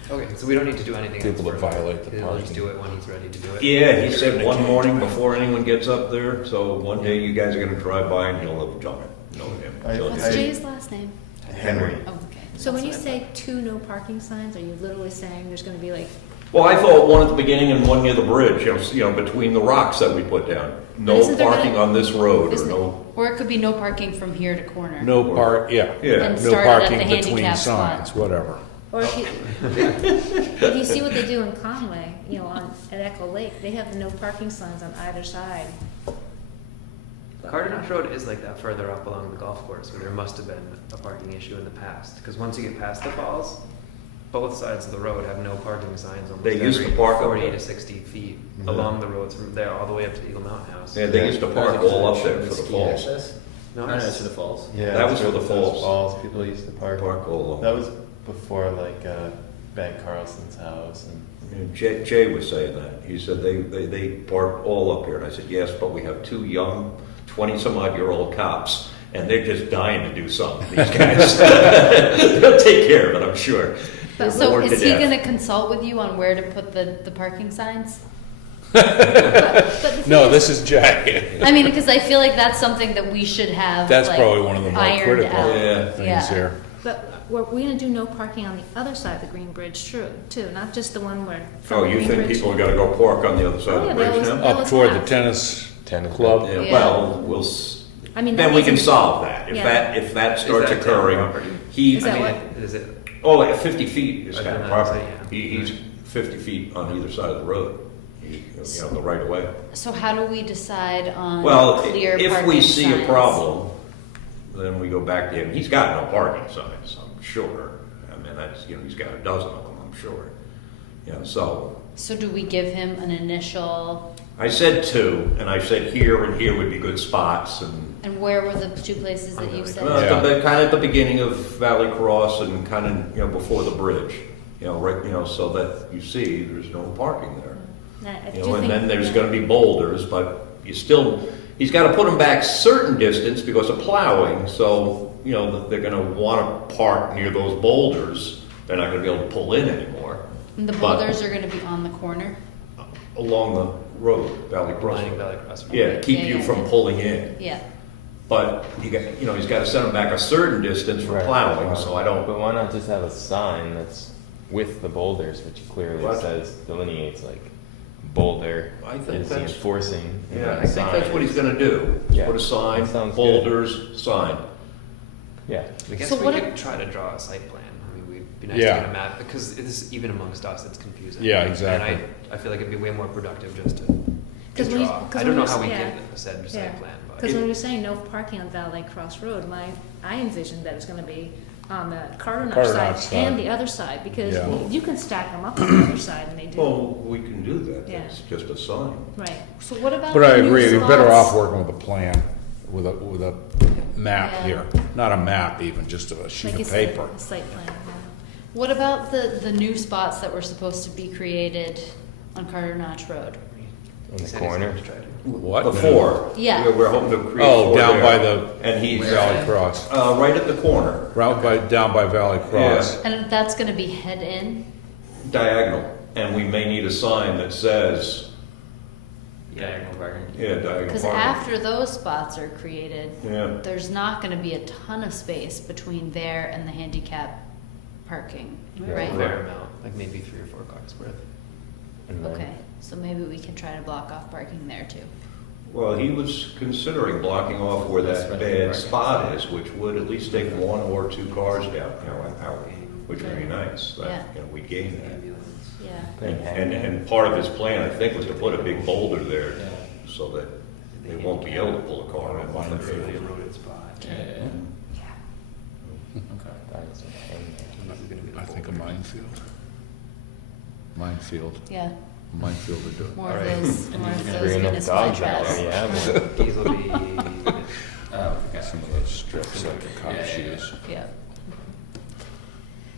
Okay, so we don't need to do anything else. People that further. violate the He'll just parking. do it when he's ready to do it. Yeah, he said one morning before anyone gets up there. So one day you guys are going to drive by and he'll have done it. Know him. What's Jay's last name? Henry. Oh, okay. So when you That's what I say 2 no parking signs, are you literally saying there's gonna be like, Well, I thought one at the beginning and one near the bridge, between the rocks that we put down. No Isn't there parking gonna- on this road or isn't it- no. thought. Or it could be no parking from here to corner. No park, yeah. Yeah. And No start it at parking the between handicap spot. signs, whatever. or if you see what they do in Conway, at Echo Lake, they have no parking signs on either side. Carter Notch Road is like that further up along the golf course, where there must have been a parking issue in the past. Because once you get past the falls, both sides of the road have no parking signs almost They used to every park up 40 there. to 60 feet Mhm. along the roads from there all the way up to the Eagle Mountain House. And they used to park all up there for the Ski falls. access? No, No, it's- it's to the falls. Yeah. That was that's for the where those falls. People used to park. Park all along. That was before, Ben Carlson's house and. And Jay was saying that. He said they park all up here. And I said, yes, but we have two young, 20-some-odd-year-old cops, and they're just dying to do something, these guys. They'll take care of it, I'm sure. They're So bored is to he death. gonna consult with you on where to put the parking signs? But the No, thing this is Jack. I mean, because I feel like that's something that we should have. That's like, probably one of the more ironed critical out. Yeah. things here. But we're gonna do no parking on the other side of the Green Bridge, too, not just the one where. from Oh, the you Green think Bridge- people are gonna go park on the other side Oh, of yeah, the they bridge always- now? Up toward the have. tennis club. Yeah, Yeah. well, I mean, then that we can isn't- solve that. Yeah. If that Is starts that town occurring, property? he, Is that what? Is it, oh, like 50 feet is Okay, kind of no, I was property. saying, yeah. He's 50 feet on either side of the road, the right of way. So how do we decide on Well, clear if parking we see a signs? problem, then we go back to him. He's got no parking signs, I'm sure. I mean, that's, he's got a dozen of them, I'm sure. So So do we give him an initial, I said two, and I said here and here would be good spots, and and where were the two places that you said? well, Yeah. kind of at the beginning of Valley Cross and kind of, before the bridge, right, so that you see there's no parking there. I do And think- then there's yeah. gonna be boulders, but he's gotta put them back certain distance because of plowing, so, they're gonna wanna park near those boulders. They're not gonna be able to pull in anymore. And the But- boulders are gonna be on the corner? Along the road, Valley Cross. lining Valley Cross? Yeah, keep Yeah, you yeah, from yeah. pulling in. Yeah. But he's gotta send them back a certain distance for Right. plowing, so I don't. But why not just have a sign that's with the boulders, which clearly What? says, delineates like boulder I think is the that's- enforcing. and Yeah, then I think sign that's what he's is- gonna do. Yeah. Put a sign, That sounds good. boulders, sign. Yeah. I guess So we what could if- try to draw a site plan. I mean, we'd be nice Yeah. to get a map, because it's, even amongst us, it's confusing. Yeah, exactly. And I feel like it'd be way more productive just to 'Cause when you- draw. 'cause I don't when know you how s- we yeah. get a said Yeah, site plan, but. because when you're saying no parking on Valley Cross Road, I envisioned that it's gonna be on the Carter Notch Carter side Notch side. and the other side, because Yeah. you can stack them up on the other side, and they do. Well, we can do that. Yeah. It's just a sign. Right, so what about? But I the new agree, you're better spots? off working with a plan, with a map Yeah. here. Not a map even, just a sheet Like you of said, paper. a site plan, yeah. What about the new spots that were supposed to be created on Carter Notch Road? In the Said he's corner. gonna try to- What? The four. Yeah. We're hoping to create Oh, four down there. by the And he's, Valley Cross. right at the corner, Down by Valley Cross. And that's gonna be head in? diagonal. And we may need a sign that says, Diagonal parking. diagonal Because parking. after those spots are created, Yeah. there's not gonna be a ton of space between there and the handicap parking, A right? fair amount, like maybe 3 or 4 cars worth. And then- Okay, so maybe we can try to block off parking there too. Well, he was considering blocking off where that Special bad parking. spot is, which would at least take 1 or 2 cars down, out, which would be nice. That, Yeah. we'd gain that. Ambulance. Yeah. And part of his plan, I think, was to put a big boulder there Yeah. so that they won't be able to pull a car in. Off that really eroded spot. Yeah. Okay. Dinosaur hang there. This is gonna be the I think a boulder. minefield. Yeah, Minefield would do it. more All of right. those, more of Bring those enough Venus dogs out flytraps. there, yeah. These will be, Oh, okay. Some of those strips like a cop Yeah, yeah, shoes. Yeah.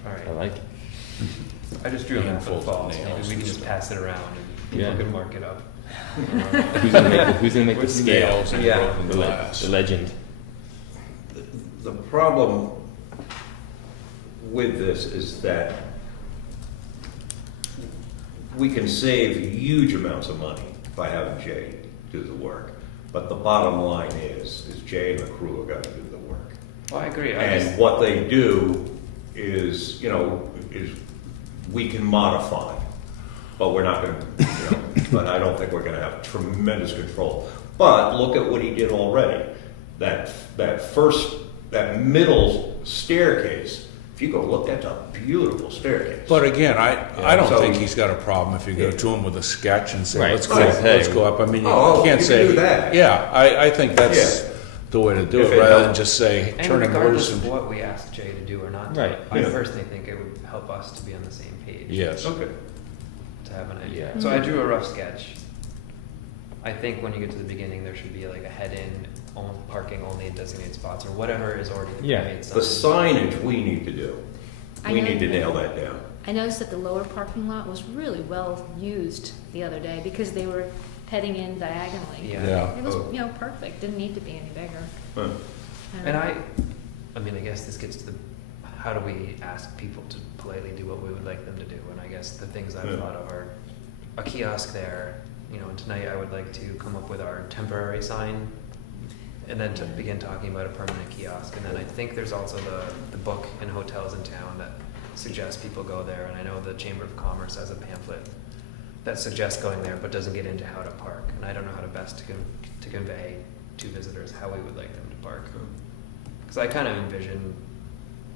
all I right. like it. I just drew a map for the Handfuls fall, of so nails maybe we and can just stuff. pass it around and Yeah. people can mark it up. Who's gonna make the With scale? nails and Yeah. broken The glass. legend. The problem with this is that we can save huge amounts of money by having Jay do the work. But the bottom line is Jay and the crew are gonna do the work. Well, I agree. I And just, what they do is we can modify, but we're not gonna, but I don't think we're gonna have tremendous control. But look at what he did already. That middle staircase, if you go look, that's a beautiful staircase. But again, I don't so- think he's got a problem if you go to him with a sketch and say, Right. let's go, Right. let's go up. I mean, you Oh, can't you say. can do that. Yeah, I think that's Yeah. the way to do If it, it rather than helps. just say, and turn him regardless loose. of and- what we ask Jay to do or not, do, Right. I Yeah. personally think it would help us to be on the same page. Yes. Okay. To have an idea. Yeah. So I drew a rough sketch. I think when you get to the beginning, there should be like a head-in, parking only in designated spots, or whatever is already the Yeah. pre-made The sign. signage we need to do. I We know- need to nail that down. I noticed that the lower parking lot was really well used the other day because they were heading in diagonally. Yeah. Yeah. It was, perfect, didn't need to be any bigger. Huh. And I mean, I guess this gets to the, how do we ask people to politely do what we would like them to do? And I guess the things I've Yeah. thought of are a kiosk there, and tonight I would like to come up with our temporary sign, and then to begin talking about a permanent kiosk. And then I think there's also the book in hotels in town that suggests people go there, and I know the Chamber of Commerce has a pamphlet that suggests going there, but doesn't get into how to park. And I don't know how to best to convey to visitors how we would like them to park. Because I kind of envision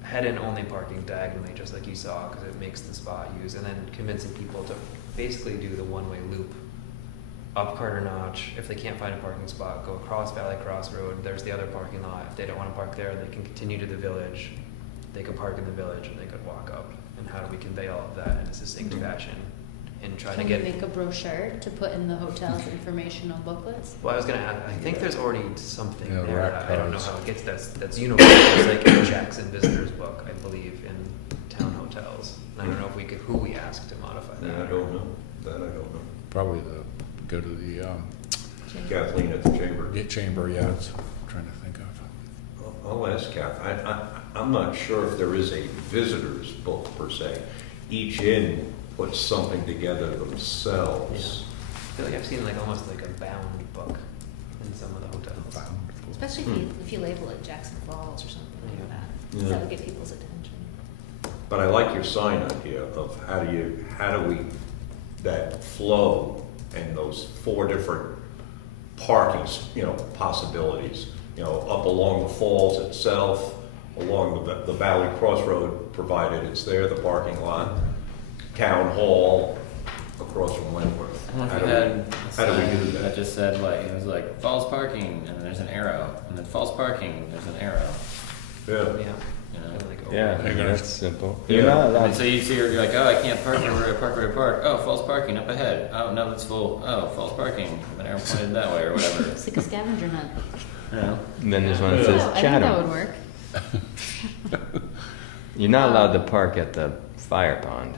head-in only parking diagonally, just like you saw, because it makes the spot use, and then convincing people to basically do the one-way loop up Carter Notch. If they can't find a parking spot, go across Valley Cross Road. There's the other parking lot. If they don't want to park there, they can continue to the village. They could park in the village, and they could walk up. And how do we convey all of that in a succinct fashion? And try to Can get. we make a brochure to put in the hotel's informational booklets? Well, I was gonna add, I think there's already something Yeah, there. rack I don't know cards. how it gets that's universal. It's like in Jackson Visitor's Book, I believe, in town hotels. And I don't know if who we ask to modify that. Yeah, I don't know. That I don't know. Probably go to the Kathleen at the chamber. chamber, yeah, that's what I'm trying to think of. I'll ask Kath. I'm not sure if there is a visitor's book per se. Each inn puts something together themselves. I feel like I've seen almost like a bound book in some of the hotels. Bound. Especially if you label it Jackson Falls or something like that. Yeah. That would get people's attention. But I like your sign idea of how do we, that flow and those 4 different parking, possibilities, up along the falls itself, along the Valley Crossroad, provided it's there, the parking lot, Town Hall, across from Wentworth. I don't know How if you do had we- a how do we sign do that? that just said it was like false parking, and then there's an arrow, and then false parking, there's an arrow. Yeah. Yeah. You know? Kinda like Yeah, overlay. that's simple. Yeah. You're not And allowed so you see, you're like, oh, I can't park where I park. Oh, false parking up ahead. Oh, no, it's full. Oh, false parking. An arrow pointed that way or whatever. It's like a scavenger hunt. You know? And then there's one that Yeah. says I think that Chatham. would work. You're not allowed to park at the fire pond,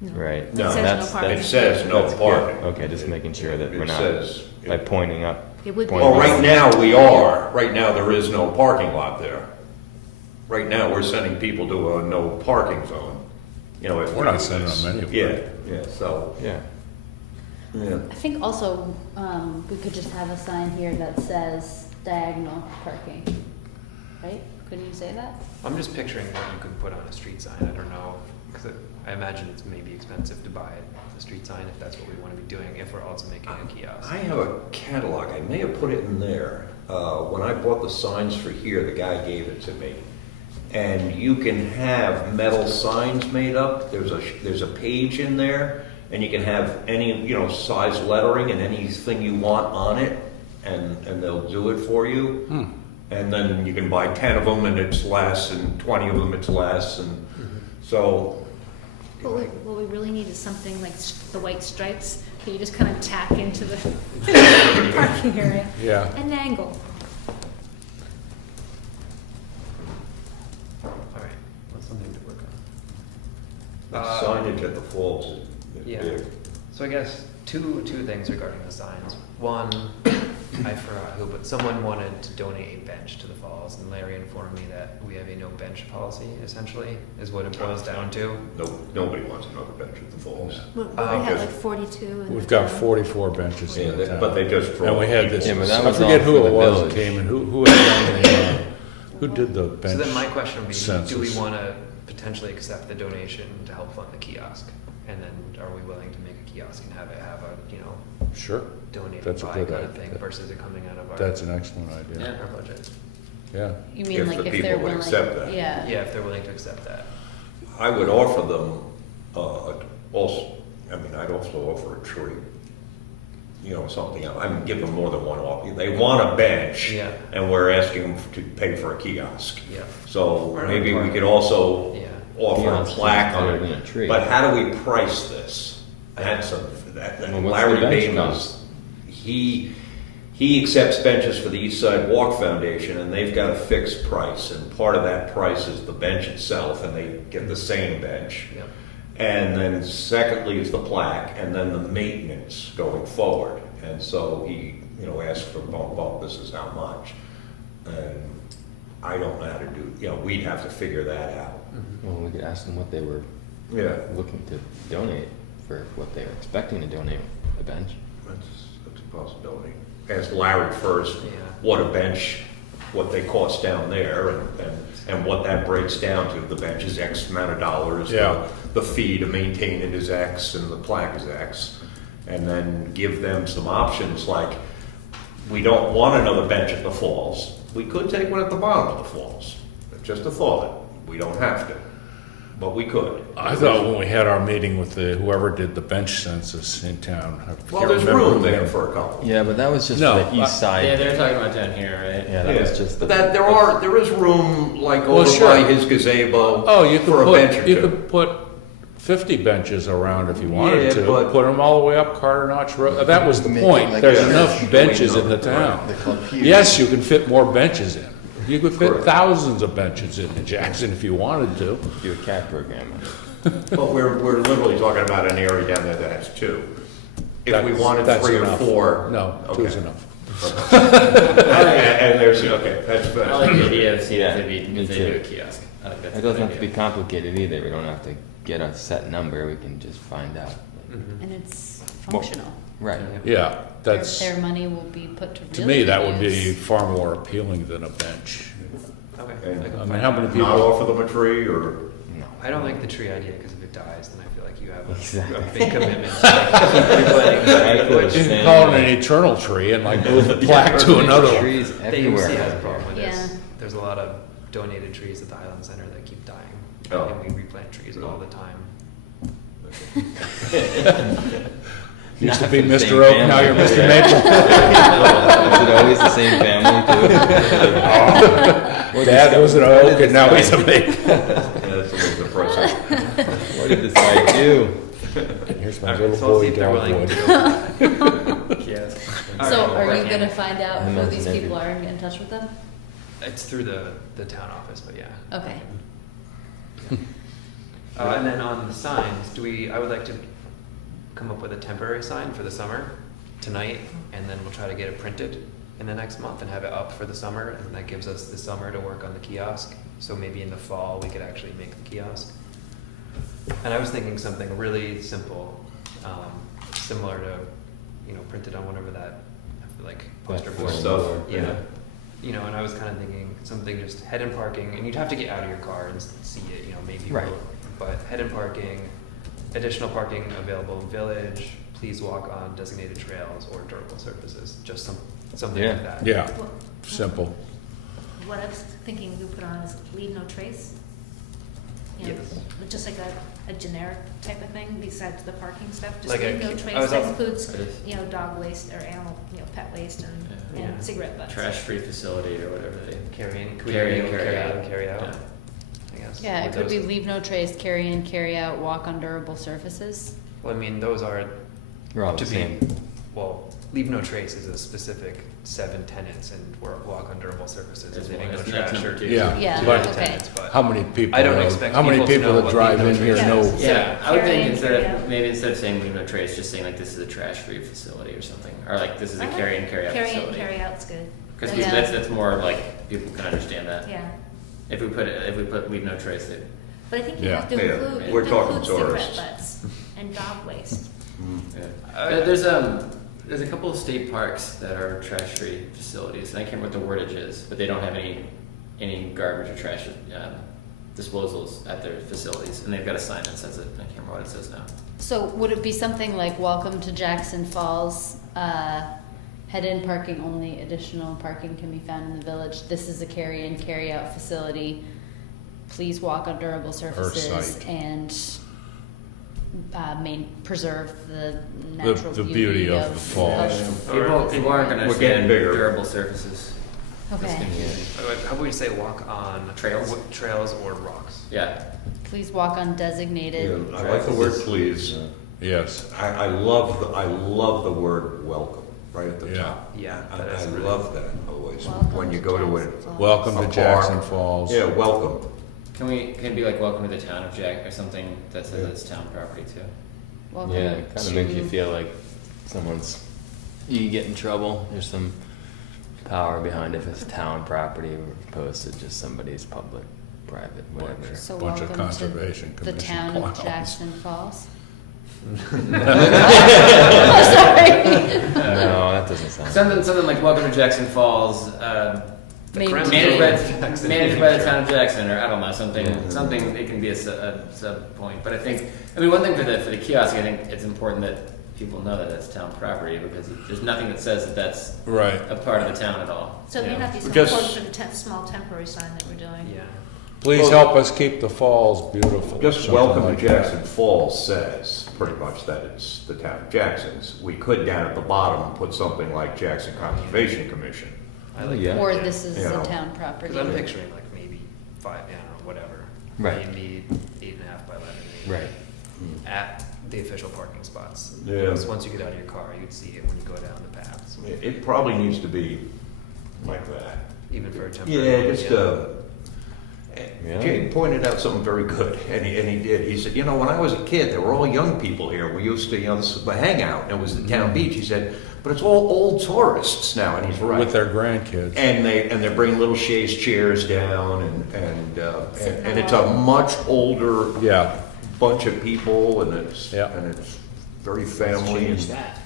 No. right? It No. says no That's- parking. It says no that's good. parking. Okay, just making sure that we're It not, says- by pointing up. It would be. pointing Well, up. right now we are. Right now there is no parking lot there. Right now we're sending people to a no parking zone. If We're not sending them anywhere. Yeah, so, Yeah. yeah. I think also, we could just have a sign here that says diagonal parking, right? Couldn't you say that? I'm just picturing what you could put on a street sign. I don't know, because I imagine it's maybe expensive to buy a street sign if that's what we want to be doing, if we're also making a kiosk. I have a catalog. I may have put it in there. When I bought the signs for here, the guy gave it to me. And you can have metal signs made up. There's a page in there, and you can have any, size lettering and anything you want on it, and they'll do it for you. And then you can buy 10 of them and it's less, and 20 of them it's less, and so. What we really need is something like the white stripes that you just kind of tack into the parking area. Yeah. An angle. All right, that's something to work The on. signage at the falls is Yeah. big. So I guess two things regarding the signs. One, I forgot who, but someone wanted to donate a bench to the falls, and Larry informed me that we have a no bench policy. Essentially, is what it boils down to. Nobody wants another bench at the falls. We Oh, have okay. 42. in We've the got town. 44 benches Yeah, in the town. but they just draw. And we had this, Yeah, but that I was forget all who for it the was village. that came in, who had done the, who did the bench So then my question would be, do we census? want to potentially accept the donation to help fund the kiosk? And then are we willing to make a kiosk and have it have a, Sure, donated That's a by good kind of idea. thing versus it coming out of our, that's an excellent idea. our budget? Yeah. You mean If like the if people they're would willing? accept that. Yeah. Yeah, if they're willing to accept that. I would offer them, also, I'd also offer a tree. Something else. I would give them more than one offer. They want a bench. Yeah. And we're asking them to pay for a kiosk. Yeah. So Or maybe we park. could also Yeah. offer a Kiosk is plaque on better than a it. tree. But how do we price this? That Well, what's Larry the bench Bain cost? he accepts benches for the East Side Walk Foundation, and they've got a fixed price, and part of that price is the bench itself, and they get the same bench. Yeah. And then secondly is the plaque, and then the maintenance going forward. And so he, asked for bump, this is how much. And I don't know how to do, we'd have to figure that out. Well, we could ask them what they were Yeah, looking to donate for what they were expecting to donate a bench. that's a possibility. Ask Larry first, Yeah. what a bench, what they cost down there, and what that breaks down to. The bench is X amount of dollars. Yeah. The fee to maintain it is X, and the plaque is X. And then give them some options, like, we don't want another bench at the falls. We could take one at the bottom of the falls. Just a thought. We don't have to, but we could. I thought when we had our meeting with whoever did the bench census in town. I Well, can't there's remember room who there they- for a couple. Yeah, but that was just No, for the east side. Yeah, they're talking about down here, right? Yeah, that was just the. But that there is room like Well, over sure. by his gazebo. Oh, you could for a bench or put, you two. could put 50 benches around if you wanted Yeah, to. but- Put them all the way up Carter Notch Road. That was the Make it point. like There's a- enough benches in the town. Yes, you can fit more benches in. You could fit Correct. thousands of benches in Jackson if you wanted to. Do a CAD program. But we're literally talking about an area down there that has two. If we wanted That's 3 or enough. 4. No, okay. two's enough. And there's, okay, that's I like the idea of seeing Yeah, if they me do too. a kiosk. I think that's It a doesn't good have to be idea. complicated either. We don't have to get a set number. We can just find out. Mhm. And it's functional. Right. Yeah, that's, Their money will be put to to really me, good that would be use. far more appealing than a bench. Okay. And- I can I mean, find how out. many people- not offer them a tree, or, No. I don't like the tree idea because if it dies, then I feel like you have Exactly. a big commitment to replanting the I tree, feel which You Same. can call it an eternal tree and like move the plaque to another one. Trees the everywhere. AUC has a out problem with Yeah. this. There's a lot of donated trees at the Highland Center that keep dying. Oh. And we replant trees all the time. Used to Not be for the Mr. same Oak, family. now you're Mr. Yeah. Maple. Is it always the same family too? Dad was an oak and now he's a maple. yeah, that's a little depressing. What did this guy do? And here's my Alright, little so I'll see boy if they're willing Dogwood. to. Yes. So are you gonna find out I'm who not these connected. people are and get in touch with them? It's through the town office, but yeah. Okay. And then on the signs, I would like to come up with a temporary sign for the summer tonight, and then we'll try to get it printed in the next month and have it up for the summer, and that gives us the summer to work on the kiosk. So maybe in the fall, we could actually make the kiosk. And I was thinking something really simple, similar to, printed on whatever that, like, poster board. Stuff. Yeah. And I was kind of thinking something just head in parking, and you'd have to get out of your car and see it, maybe. Right. But head in parking, additional parking available in village, please walk on designated trails or durable surfaces, just something Yeah. like that. Yeah, Well, simple. What I was thinking we put on is leave no trace. You know, Yes. just like a generic type of thing besides the parking stuff, just Like leave a- no I trace. was That also- includes, dog waste or animal, pet waste Yeah. and cigarette butts. Trash-free facility or whatever they. Carry in, Carry in, carry carry out, out. and carry out, Yeah. I guess. Yeah, it Would could be those- leave no trace, carry in, carry out, walk on durable surfaces. Well, I mean, those are You're all to the be, same. well, leave no trace is a specific 7 tenants, and walk on durable surfaces That's is leaving one- no that's trash number or. two. Yeah. Yeah, But okay. tenants, but. how many people, I don't expect how many people to people know that what drive leave no in here trace know? is. Yeah, I would Carry think in, instead carry of, out. maybe instead of saying leave no trace, just saying like this is a trash-free facility or something, or like this is a carry in, carry out Carry in, facility. carry out's good. Because Yeah. that's more like, people can understand that. Yeah, If we put leave no trace, they, but I think you Yeah. have to Yeah, include, you we're have to talking include cigarette tourists. butts and dog waste. yeah. There's a couple of state parks that are trash-free facilities, and I can't remember what the wordage is, but they don't have any garbage or trash disposals at their facilities, and they've got a sign that says it. I can't remember what it says now. So would it be something like, welcome to Jackson Falls, head in parking only, additional parking can be found in the village, this is a carry in, carry out facility, please walk on durable surfaces site. and preserve the natural the beauty of the falls. People aren't going to We're getting understand bigger. durable surfaces. Okay, How about we say walk on Trails? trails or rocks? Yeah. please walk on Yeah, designated. I like the word please. Yes, I love the word welcome, right at the Yeah. top. Yeah, I that is really. love that always, Welcome when you to go to Jackson it. Falls. welcome A to Jackson park. Falls. Yeah, welcome. can it be like welcome to the town of Jack or something that says it's town property too? Welcome Yeah, it kind of makes you to- feel like you get in trouble. There's some power behind if it's town property opposed to just somebody's public, private, whatever. So Bunch of welcome conservation to the commission town plans. of Jackson Falls. No, that doesn't sound. Something like welcome to Jackson Falls. Maybe. Managed by the town of Jackson, or I don't know, something. It can be a sub point. But I think, one thing for the kiosk, I think it's important that people know that that's town property because there's nothing that says that that's Right. a part of the town at all. So it may not be so Just- important for the small temporary sign that we're doing. Yeah. Please help us keep the falls beautiful. Just something welcome like to that. Jackson Falls says pretty much that it's the town of Jackson's. We could down at the bottom put something like Jackson Conservation Commission. I like Yeah. that. Or yeah. this is You the know. town property. Because I'm picturing like maybe 5, I don't know, whatever. Right. Maybe 8.5 by 11. maybe, Right. At the official parking spots. Yeah. Because once you get out of your car, you'd see it when you go down the paths, It probably needs to be like that. even for a temporary. Yeah, just, Yeah. Jay pointed out something very good, and he did. He said, when I was a kid, there were all young people here. We used to, this was the hangout, and it was the town beach. He said, but it's all old tourists now, and he's right. With their grandkids. And they bring little chaise chairs down, and it's a much older Yeah, bunch of people, and it's Yeah. very family. Change And, that.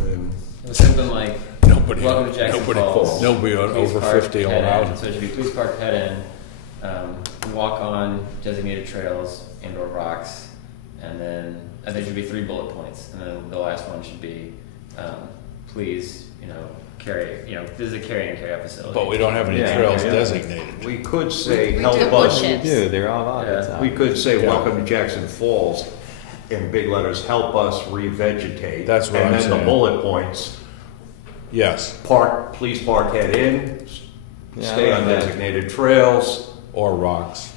and It was something like nobody, welcome to Jackson nobody, Falls. nobody Please over park, 50 head in. allowed. So it should be please park, head in, walk on designated trails and or rocks, and then there should be 3 bullet points, and then the last one should be please, carry, this is a carry and carry out facility. But we don't have any Yeah, trails yeah. designated. we could say, We help do us. bullshit. Dude, they're all out. Yeah. It's out. We could say, Yeah. welcome to Jackson Falls, in big letters, help us revegetate. That's what I'm And then the saying. bullet points, Yes, please park, head in, Yeah, stay I on like that. designated trails. or rocks.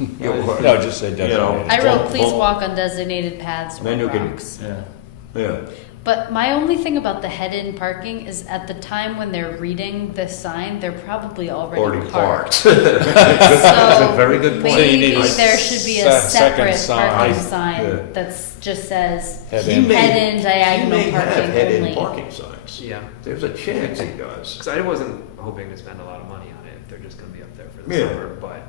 You know, No, just say you know, designated. I wrote, Bump- please bump- walk on designated paths or Then you can- rocks. Yeah. Yeah. But my only thing about the head-in parking is at the time when they're reading this sign, they're probably already parked. That's a So very good point. So you need maybe a there should be a second separate sign. parking Yeah. sign that's just says Head He in. may- head-in diagonal He may have parking head-in only. parking signs. Yeah. There's a chance he does. Because I wasn't hoping to spend a lot of money on it if they're just going to be up there for the Yeah. summer, but,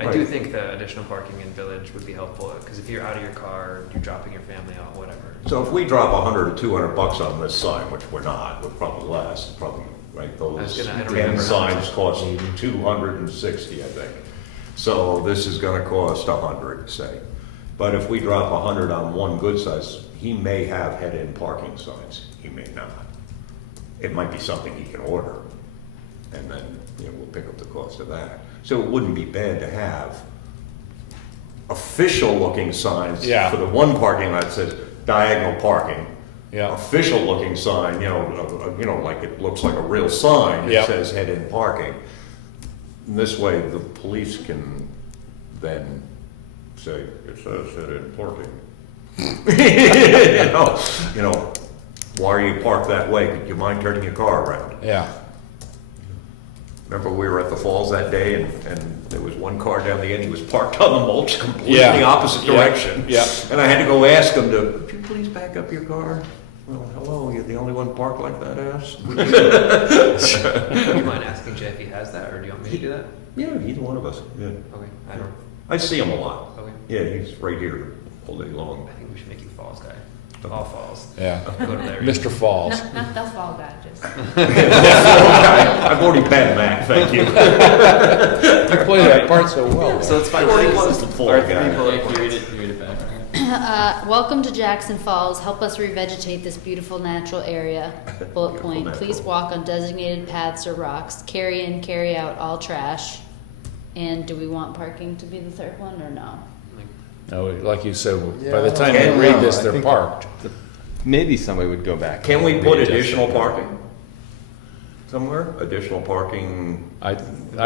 I do Right. think the additional parking in Village would be helpful, because if you're out of your car, you're dropping your family out, whatever. So if we drop $100 or $200 on this sign, which we're not, we're probably less, probably, right, I was those gonna- I don't 10 remember how much. signs cost 260, I think. So this is gonna cost 100, say. But if we drop 100 on one good size, he may have head-in parking signs, he may not. It might be something he can order, and then, we'll pick up the cost of that. So it wouldn't be bad to have official-looking signs Yeah. for the one parking lot that says diagonal parking. Yeah. Official-looking sign, like it looks like a real sign Yeah. that says head-in parking. And this way, the police can then say, it says head-in parking. Why are you parked that way? Could you mind turning your car around? Yeah, Remember, we were at the falls that day, and there was one car down the end, he was parked on the mulch completely Yeah. opposite Yeah. direction. Yeah. And I had to go ask him to, would you please back up your car? Well, hello, you're the only one parked like that, ass? Would you? Do you mind asking Jay if he has that, or do you want me to do that? Yeah, either one of us, yeah. Okay, I don't, I see him a lot. okay. Yeah, he's right here all day long. I think we should make you Falls guy. All Falls. yeah. Go to there. Mr. Falls. Not the fall guy, just. I've already been that, thank you. You play that part so well. So it's I fine. already was the fall Our guy. three bullet Yeah, points. you read it back. Welcome to Jackson Falls. Help us revegetate this beautiful natural area. Bullet Beautiful point. natural. Please walk on designated paths or rocks. Carry in, carry out all trash. And do we want parking to be the third one or no? No, like you said, by the time they Can- read no, this, I they're think- parked. Maybe somebody would go back. Can we and put readjust additional it. parking somewhere? Additional parking, I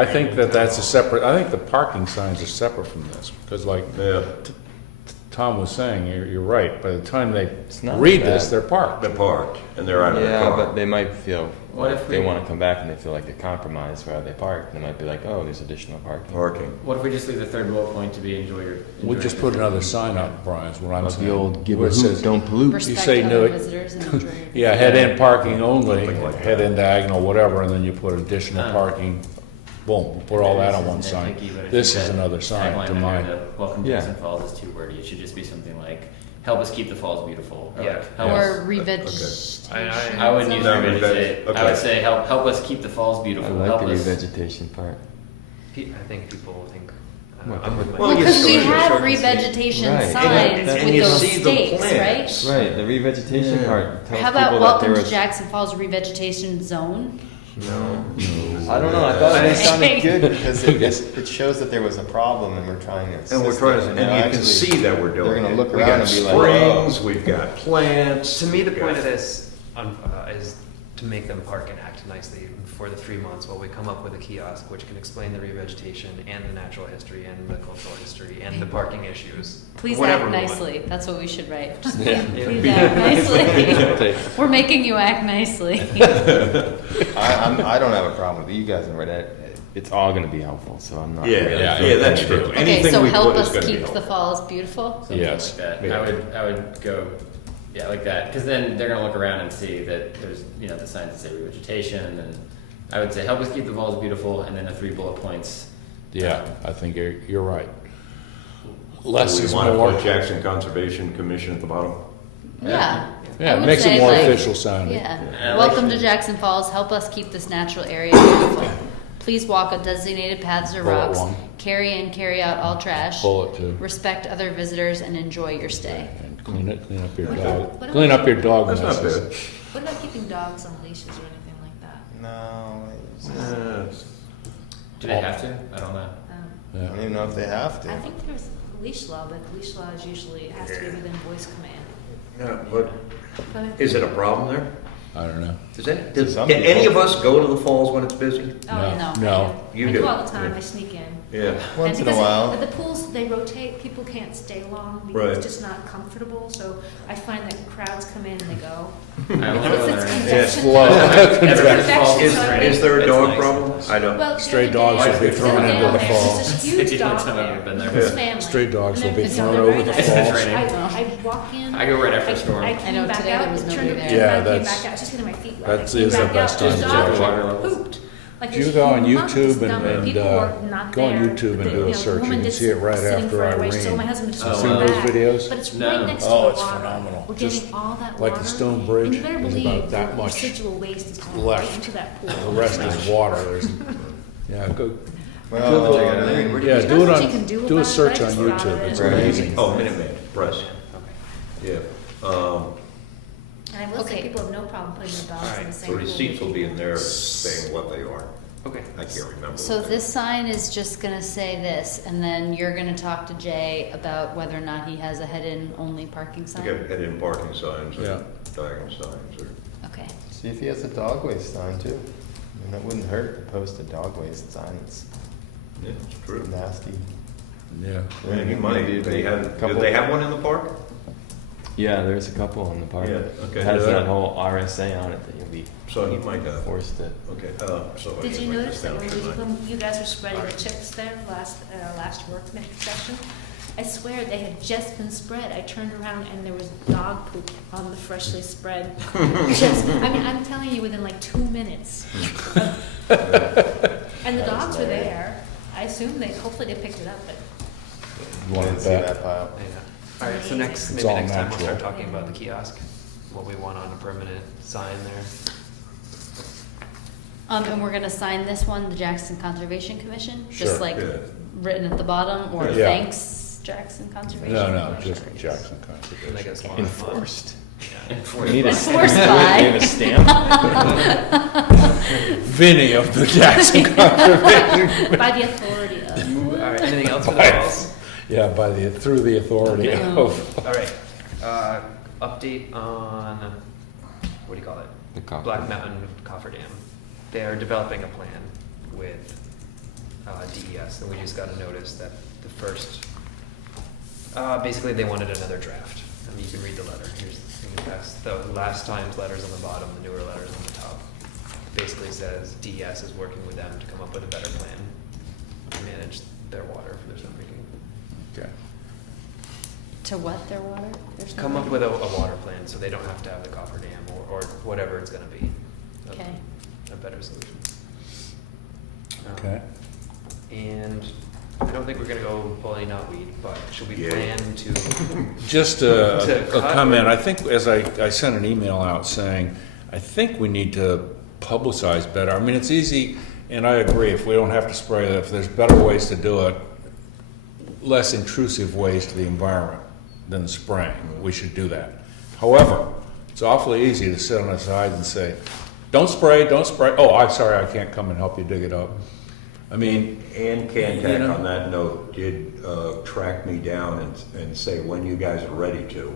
think that's a separate, I think the parking signs are separate from this, because like, yeah. Tom was saying, you're right. By the time they It's not read bad. this, they're parked. They're parked, and they're out of the Yeah, car. but they might feel What like if they we- want to come back and they feel like they're compromised where they park. They might be like, oh, there's additional parking. Parking. What if we just leave the third bullet point to be enjoy your? We'll just put another sign up, Brian, is what I'm Of saying. the old give Where a it hoot, says, don't pollute. Respect say no, other visitors and enjoy your yeah, head in parking only, Something like head that. in diagonal, whatever, and then you put additional parking. Boom, put all that on one sign. This is another sign to mine. Welcome Yeah. Jackson Falls is too wordy. It should just be something like, help us keep the falls beautiful. Or Yeah. like, help us. Or revegetation. I wouldn't use No, revegetate. I okay. would say help us keep the falls I beautiful. like help the us. revegetation part. I think people think, What? I'm with my. Well, Well, you because we still- have short and sweet. revegetation Right. signs And with you those see the stakes, right? plants. Right, the revegetation Yeah. part tells How about people that welcome there to was. Jackson Falls revegetation zone? No. I don't know. I thought they Okay. sounded good because it shows that there was a problem and we're trying to. And we're assist trying it. to, and now you can actually, see that we're doing it. They're gonna look We around got and be like, "Oh." springs, we've got plants. To me, the we've point got- of this is to make them park and act nicely for the 3 months while we come up with a kiosk which can explain the revegetation and the natural history and the cultural history and the parking issues. Please whatever act we want. nicely. That's what we should write. Just Yeah. please act nicely. We're making you act nicely. I don't have a problem with it. You guys are right. It's all going to be helpful, so I'm not. Yeah, really yeah, feeling that's any true. different. Okay, Anything so we help put is us gonna be keep the helpful. falls beautiful. Something Yes. like that. Yeah. I would go, yeah, like that, because then they're gonna look around and see that there's, the signs that say revegetation, and then I would say help us keep the falls beautiful, and then the 3 bullet points. Yeah, I think you're right. Less Do is we want to more. put Jackson Conservation Commission at the bottom? Yeah. Yeah, I it would makes it say, more like, official sounding. Yeah. I like Welcome to- to Jackson Falls. Help us keep this natural area beautiful. Please walk on designated paths or Bullet rocks. one. Carry and carry out all trash. Bullet two. Respect other visitors and enjoy your stay. And clean up your What dog. about- what Clean about- up your dog That's not messes. bad. What about keeping dogs on leashes or anything like that? No, it's- Do they have to? I don't know. I Yeah. don't even know if they have to. I think there's leash law, but leash law is usually, it has to be within voice command. Yeah, but But- is it a problem there? I don't know. Does Some can any people- of us go to the falls when it's busy? Oh, No, no. no. You I do. do all the time, Yeah. I sneak in. Yeah. Once And in a because while. The pools, they rotate, people can't stay long because Right. it's just not comfortable, so I find that crowds come in and they go. I And love it's when it's they're in. convection. slow. Everybody's Convection, falls Is, so I is there a It's dog nice. problem? I don't. Well, the Stray other dogs day- will be the thrown other day into the there's fall. this It's huge the dog only time I've there been there. with his Yeah. family. Stray dogs And will be they're- thrown they're over very the nice. falls. I walk in. I go right after a storm. I I came know back today out, there was turned nobody around, there. came Yeah, back that's- out, just getting my feet wet. that I came is the back best out, time there's to dogs go. that pooped. Like, You there's go on humongous YouTube number of and, people who are not go on there. YouTube and The- do a the search. You woman can just see it right sitting after far away. She told Irene. my husband to Oh, just wow. go Seen those back. videos? But it's No. right next to Oh, the it's water. phenomenal. We're Just getting all that like water. the Stone Bridge, And you better there's believe about that the much residual waste is going left. right into that pool. The rest is water. There's, yeah, go. Well, Google check it. it out. Yeah, There's do it nothing you can on, do do a about it, search I on just thought YouTube. of it. It's Right. amazing. Oh, Minuteman, press. Okay. Yeah. And I will say, Okay. people have no problem putting their dogs in the Alright, same So pool. receipts will be in with there people. saying what they are. Okay. I can't remember. So what they this sign is just gonna say this, and then you're gonna talk to Jay about whether or not he has a head-in only parking are. sign? You got head-in parking signs Yeah. or diagonal signs or. Okay. See if he has a dog waste sign too. I mean, that wouldn't hurt to post a dog waste sign. It's Yeah, it's true. nasty. Yeah. Yeah, he might. Maybe They have, couple- do they have one in the park? Yeah, there's a couple in the park. Yeah, okay. It has Yeah. that whole RSA on it that you'll be So he might have. forced to. Okay, so. I Did should you write notice this that down, when shouldn't I? you guys were spreading the chips there last work session? I swear they had just been spread. I turned around and there was dog poop on the freshly spread chips. I mean, I'm telling you, within like 2 minutes. And the dogs were there. I assume hopefully they picked it up, but You want Didn't it see back? that pile. Yeah. All right, so next, It's maybe all next time we'll start natural. talking about the kiosk, what we want on a permanent sign there. And we're gonna sign this one, the Jackson Conservation Commission, Sure, just like yeah. written at the bottom, or Yeah. thanks Jackson Conservation. No, no, Commission. just Jackson And I Conservation. guess one Enforced. Enforced We need a by- Enforced we by. need a stamp. Vinny of the Jackson Conservation. by the authority of. All right, anything else for the falls? Yeah, through the authority Okay. of. All right, update on, what do you call it? The coffer. Black Mountain Cofferdam. They're developing a plan with DES, and we just got a notice that the first Basically, they wanted another draft. I mean, you can read the letter. Here's the last time's letters on the bottom, the newer letters on the top. Basically says DES is working with them to come up with a better plan to manage their water for their snow creeking. Okay. To what, their water? There's no Come up water? with a water plan so they don't have to have the copper dam or whatever it's gonna be. A- Okay. A better solution. Okay. And I don't think we're gonna go pull any knotweed, but should we Yeah. plan to? Just To a cut comment, or- I think as I sent an email out saying, I think we need to publicize better. I mean, it's easy, and I agree, if we don't have to spray it, if there's better ways to do it, less intrusive ways to the environment than spraying, we should do that. However, it's awfully easy to sit on the side and say, don't spray, don't spray. Oh, I'm sorry, I can't come and help you dig it up. I mean, Ann You Cantac, know? on that note, did track me down and say when you guys are ready to,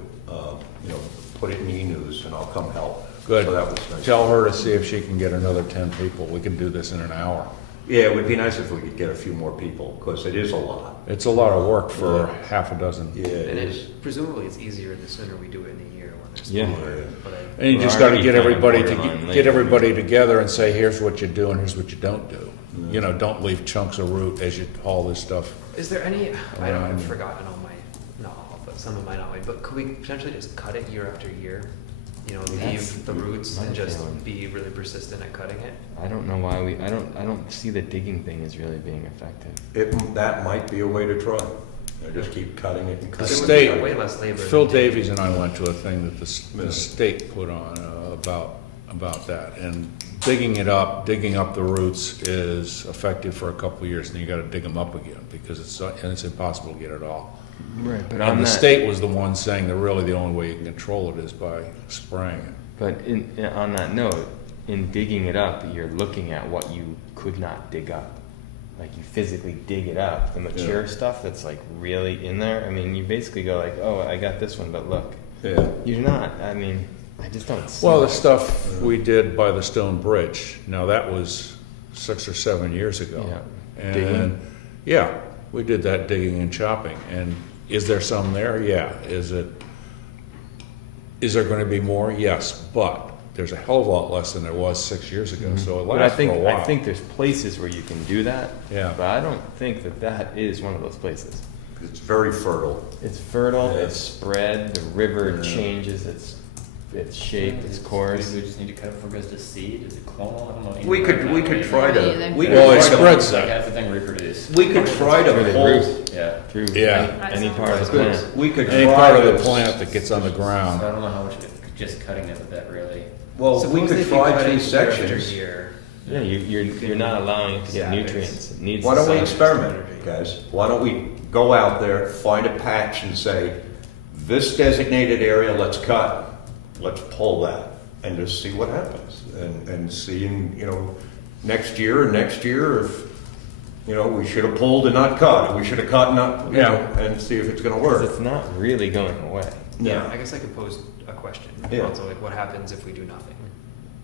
put it in e-news and I'll come help. good. So that was nice. Tell her to see if she can get another 10 people. We can do this in an hour. Yeah, it would be nice if we could get a few more people, because it is a lot. It's a lot of work for half a dozen. Yeah, it And is. presumably it's easier the sooner we do it in a year when there's Yeah. smaller. But And you We're just gotta already get kind of everybody borderline to, late. get everybody together and say, here's what you do and here's what you don't do. You know, don't leave chunks of root as you haul this stuff. is there any? I don't. Um, I've forgotten all my, not all, but some of my knotweed. But could we potentially just cut it year after year? You know, That's leave the roots my and just feeling. be really persistent at cutting it. I don't know why I don't see the digging thing as really being effective. That might be a way to try. Just keep cutting it and The cutting It it. would state- be way less labor. Phil than digging. Davies and I went to a thing that the state put on about that. And digging up the roots is effective for a couple of years, and you gotta dig them up again because it's impossible to get it all. Right, but And the state was the one saying that really the only way you can control it is by spraying it. But on that note, in digging it up, you're looking at what you could not dig up. Like you physically dig it up. The mature Yeah. stuff that's like really in there. I mean, you basically go like, oh, I got this one, but look, Yeah. you're not. I mean, I just don't see. Well, the that. stuff we did by the stone bridge, now that was 6 or 7 years ago. Yeah. And, Digging? yeah, we did that digging and chopping. And is there some there? Yeah. Is there gonna be more? Yes, but there's a hell of a lot less than there was 6 years ago, so it But lasts for a while. I think there's places where you can do that. Yeah. But I don't think that is one of those places. It's very fertile. It's fertile. Yeah. It's spread. The river Yeah. changes its shape, its course. Maybe we just need to cut it before it goes to seed. Is it clonal? I don't know. We could try Yeah, to, then- we could Well, it try to, spreads Like that. has the thing reproduce. we could try to Through the hold, root. Yeah. Through Yeah. any part of the Good. plant. we could Any try part of to- the plant that gets on the So ground. I don't know how much just cutting it would that really. Well, we Suppose could if you try cut it 2 year sections. after year. Yeah, you're not allowing it to get Yeah, it's- nutrients. It needs Why the don't we sun. experiment, guys? Why don't we go out there, find a patch and say, this designated area, let's cut, let's pull that, and just see what happens. And see, next year, if, we should have pulled and not cut, or we should have cut and not, and see if it's gonna 'Cause work. it's not really going away. Yeah. I guess I could pose a question. Yeah. Also, like, what happens if we do nothing?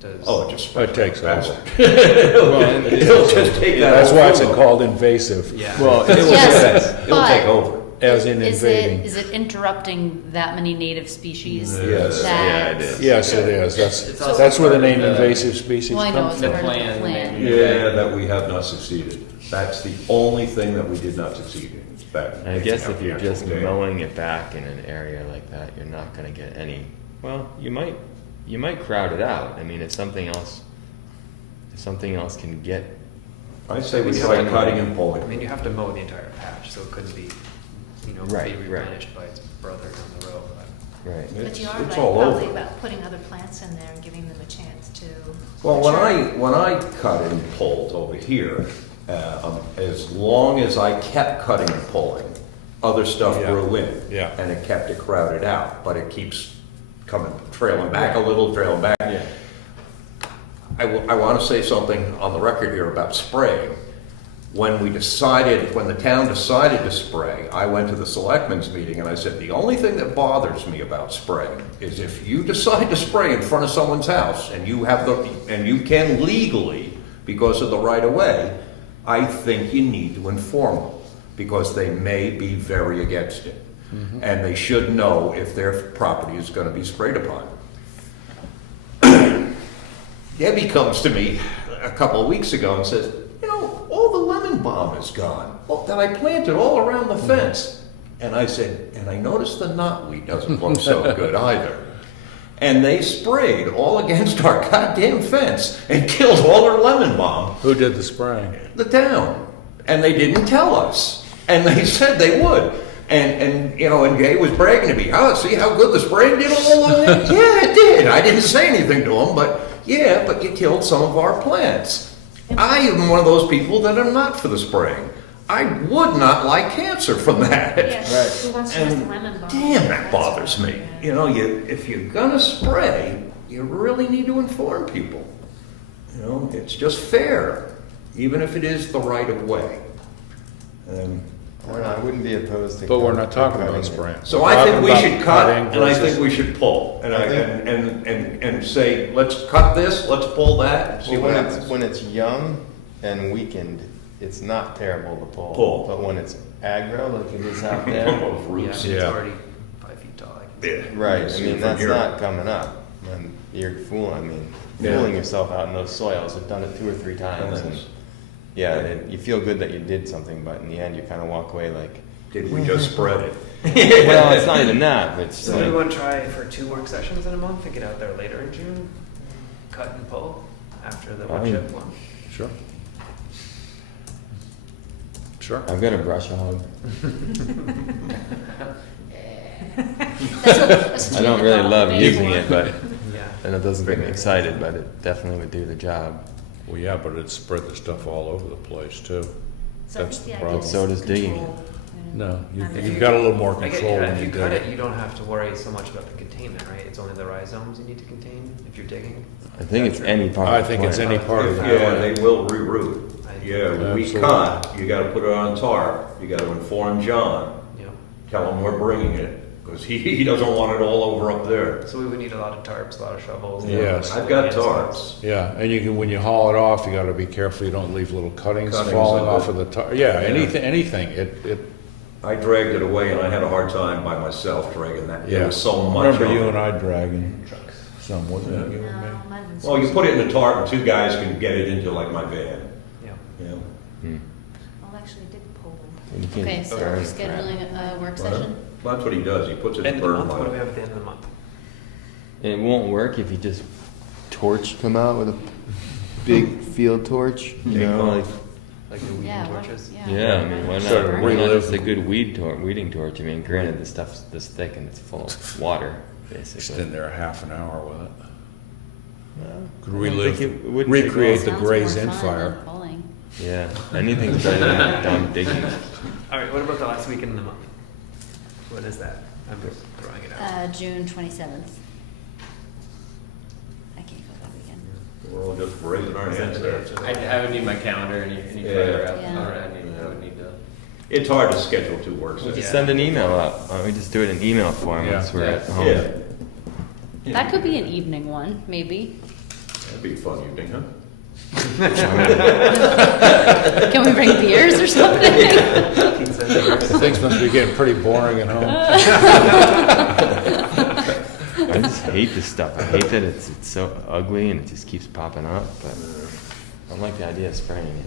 Does Oh, it just. It takes faster. over. It'll just take that. That's why it's whole- called invasive, yeah. Well, It will Yes, take- it'll take but- over. as in Is invading. it interrupting that many native species? Yes. That- Yeah, it is. Yes, it is. It's also That's where the part of name the- invasive species Well, I know comes it's The from. part of the plan, plan. maybe. Yeah, that we have not succeeded. That's the only thing that we did not succeed in. That I guess if the you're actual just dam. mowing it back in an area like that, you're not going to get any. Well, you might crowd it out. I mean, if something else can get. I say we You try have to- cutting and I pulling. mean, you have to mow the entire patch, so it couldn't be, Right, be right. replenished by its brother down the road. But Right. But you are It's right, all probably over. about putting other plants in there and giving them a chance to. Well, mature. when I cut and pulled over here, as long as I kept cutting and pulling, other stuff Yeah. grew in. Yeah. And it kept it crowded out, but it keeps trailing back a little, trailing back. Yeah. I want to say something on the record here about spraying. When the town decided to spray, I went to the selectmen's meeting and I said, the only thing that bothers me about spraying is if you decide to spray in front of someone's house and you can legally, because of the right of way, I think you need to inform them because they may be very against it. and they should know if their property is gonna be sprayed upon. Debbie comes to me a couple of weeks ago and says, you know, all the lemon balm is gone, that I planted all around the fence. And I said, and I noticed the knotweed doesn't look so good either. And they sprayed all against our goddamn fence and killed all our lemon balm, Who did the spraying? the town. And they didn't tell us. And they said they would. And you know, and Jay was bragging to me, oh, see how good the spraying did all along there? Yeah, it did. I didn't say anything to him, but yeah, but you killed some of our plants. I am one of those people that are not for the spraying. I would not like cancer from that. Yes, who wants to use the And lemon balm? damn, that bothers me. You know, if you're gonna spray, you really need to inform people. You know, it's just fair, even if it is the right of way. I wouldn't be opposed to. But we're not talking cutting about it. spraying. So We're I think talking we about should cut, cutting and I versus- think we should pull, and I I, think- and say, let's cut this, let's pull that, and see Well, what when happens. it's, when it's young and weakened, it's not terrible to pull. Pull. But when it's aggro, like it is out there, Of Yeah, roots. it's Yeah. already 5 feet tall. I can- Yeah. right, I See mean, from that's here. not coming up. And you're fooling Yeah. yourself out in those soils. I've done it 2 or 3 times. And yeah, you feel good that you did something, but in the end, you kind of walk away like, Did we just spread it? well, it's not even that, but it's So we like, want to try for 2 work sessions in a month and get out there later in June? Cut and pull after the wood Fine. chip one? Sure. Sure. I've got a brush hog. That's I what don't you really thought love maybe using more. it, but, Yeah. and it doesn't get me excited, but it definitely would do the job. Well, yeah, but it spread the stuff all over the place too. So I That's think the the problem. idea is So does digging it. control, you know, No, not you've the- got a little more I get control that. when If you you do cut it. it, you don't have to worry so much about the containment, right? It's only the rhizomes you need to contain if you're digging. I think it's any part I of the think it's plant. any part of Yeah, that. they will reroot. Yeah, when we Absolutely. cut, you gotta put it on tarp, you gotta inform John, Yep. tell him we're bringing it, because he doesn't want it all over up there. So we would need a lot of tarps, a lot of shovels. Yes. I've got tarps. Yeah, and you can, when you haul it off, you gotta be careful you don't leave little cuttings Cuttings falling of off it. of the tar, yeah, Yeah. anything, it, I dragged it away and I had a hard time by myself dragging that. There yeah. was so much. Remember of you it. and I dragging some, wasn't it? You No, and me? might have been Well, you Susan. put it in the tarp and 2 guys can get it into like my van, Yeah. you know? Hmm. Well, actually, I did pull them. And you can't Okay, so burn we're crap. scheduling a work Well, session? that's what he does, he puts it in End of the burn month, what do we line. have at the end of the month? It won't work if you just torch come out with a big field torch, you Take know, off. like, Like the weed Yeah, torches? yeah, I mean, why not, Sort of why not relive- just a good weeding torch? I mean, granted, the stuff's this thick and it's full of water, Just basically. in there a half an hour with it. Well, Could I don't relive, think it wouldn't take recreate long. the Sounds Gray's more Inn fun fire. than pulling. Yeah, anything's better than dumb digging. All right, what about the last weekend in the month? What is that? I'm just throwing it out. June 27th. I can't go that weekend. We're all just raising our Is that hands the day there. after the- I would need my calendar any Yeah. further up. Yeah. I would need to. It's hard to schedule 2 work We'll sessions. just send an email out. Why don't we just do it in email form Yeah. once we're at Yeah. home? Yeah. That could be an evening one, maybe. That'd be a fun evening, huh? Can we bring beers or something? Pizza and beers. Things must be getting pretty boring at home. I just hate this stuff. I hate that it's so ugly and it just keeps popping up, but I don't like the idea of spraying it.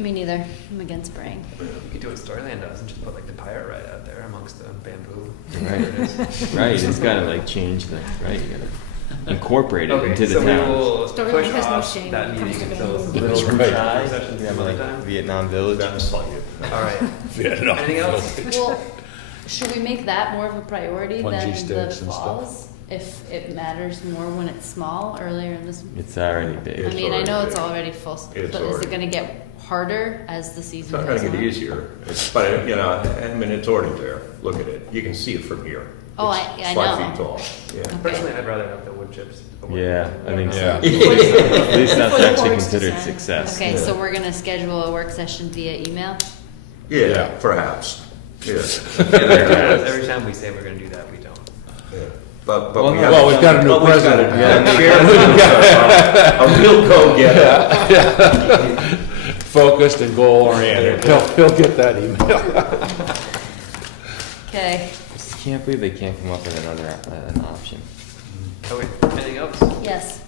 Me neither. I'm against spraying. You could do what Storyland does and just put like the pyrite out there amongst the bamboo. Right. Whatever it is. Right, it's gotta like change the, right, you gotta incorporate it Okay, into the so we town. will Storyland push has no off shame that when it comes meeting to until bamboo. the That's middle right. of the session We have some other like time. Vietnam Village. That's fun. All right. Vietnam. Anything else? Well, should we make that more of a priority Bungee than the sticks and stuff. falls? If it matters more when it's small earlier in this. It's already big. I It's mean, I already know it's big. already full, but It's is already- it gonna get harder as the It's season not goes gonna on? get easier, but, you know, I mean, it's already there. Look at it. You can see it from here. Oh, It's I 5 know. feet tall. Yeah. Personally, I'd rather have the wood chips. Yeah, I think so. Yeah. At least that's For the actually boards to considered sign. success. Okay, so we're gonna schedule a work session via email? Yeah, perhaps. Yeah. Every time we say we're gonna do that, we don't. Yeah. But Well, we no. have. Well, we've got a new but we've got president. a chairman who's a real go-getter. Focused and goal oriented. He'll get that email. Okay, Just can't believe they can't come up with an option. Oh, wait, anything else? yes.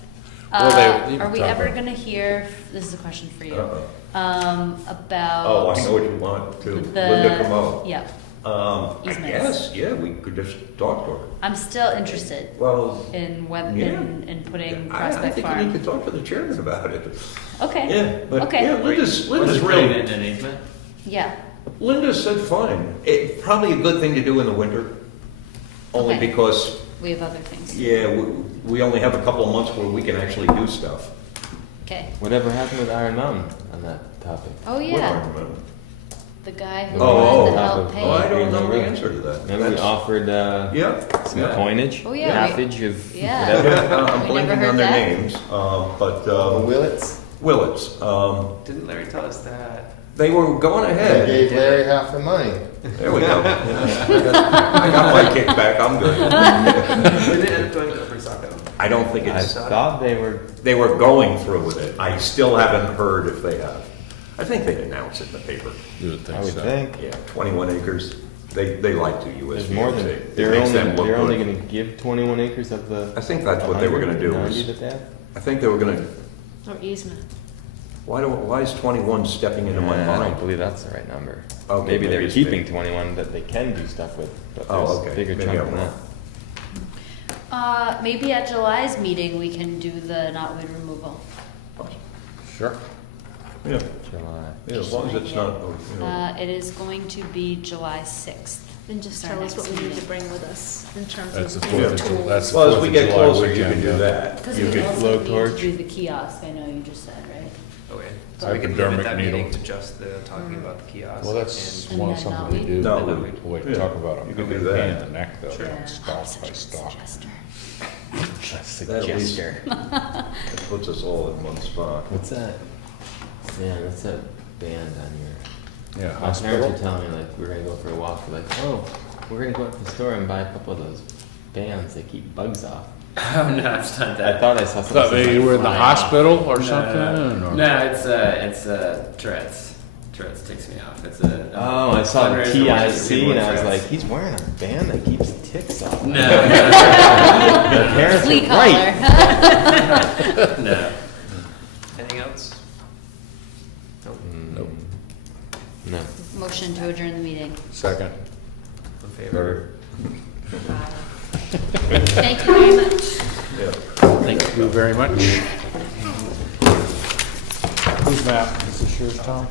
Well, they- Are we talk ever about it. gonna hear, this is a question for you, Uh-oh. about. Oh, I know what you want to, The- Linda come out. Yeah, I Easements. guess, yeah, we could just talk to her. I'm still interested Well, in whether, Yeah. in putting I Prospect think you need to Farm. talk to the chairman about it. Okay. Yeah, but, Okay. yeah, Linda's We're just really, putting it in an easement. Yeah, Linda said fine. Probably a good thing to do in the winter, only Okay. because, we have other things. yeah, we only have a couple of months where we can actually do stuff. Okay. Whatever happened with Iron Mountain on that topic? Oh, What yeah, argument? the guy who Oh, wanted oh. to help Oh, Oh, I pay. don't know the Really? answer to that. Remember we That's- offered Yeah. some yeah. coinage, Oh, yeah. halfage of Yeah. whatever. I'm We never blanking heard on their that? names, but, Willits? Willits, Didn't Larry tell us that? they were going They ahead. gave Larry half the money. There we go. I got my kickback, I'm good. We didn't end up going to Upper Saco. I don't think I it's, thought they were. they were going through with it. I still haven't heard if they have. I think they'd announce it in the paper. You would think I would so. think. Yeah, 21 acres. They like to There's more than, USDA. It they're makes only, them look they're only good. gonna give 21 acres of the. I think that's what they were gonna do. 190 is- that they have? I think they were gonna, Or easement. why is 21 stepping into my I don't mind? believe that's the right number. Okay, Maybe they're maybe it's keeping big. 21 that they can do stuff with, but Oh, there's okay. a bigger Maybe chunk I'm than that. wrong. Maybe at July's meeting, we can do the knotweed removal. Sure. Yeah, July. yeah, as long as it's not, you know. It is going to be July 6th. And just Our tell us next what we need meeting. to bring with us in terms That's of the you know, 4th of July. tools. That's the Well, as 4th we of get July closer, you weekend, can do yeah. that. Because You we could- also low need to torch. do the kiosk, I know you just said, right? Okay, so we can limit Hypodermic that needle. meeting to just the talking about the kiosk. Well, that's And one then something knotweed? we do. Knotweed. Wait, Yeah. talk about You it. can do Pain that. in the neck though, Sure. stock by stock. Suggester. That at least- Suggester. It puts us all in one spot. What's that? Yeah, what's that band on your? Yeah, My parents hospital. were telling me like we were gonna go for a walk. We're like, oh, we're gonna go up to the store and buy a couple of those bands that keep bugs off. Oh no, it's not I that. thought I saw I something. thought maybe you were in the flying off. hospital or No, something? or- No, it's Tourette's. Tourette's takes me off. It's a. Oh, I saw the fundraiser where TIC people and with I was Tourette's. like, he's wearing a band that keeps ticks off. No, The parents Flea are right. collar. no. Anything else? Nope. Nope. No. Motion to adjourn the meeting. Second. In favor? Thank you very much. Yeah. Thank you very much. Whose map? Is this yours, Tom?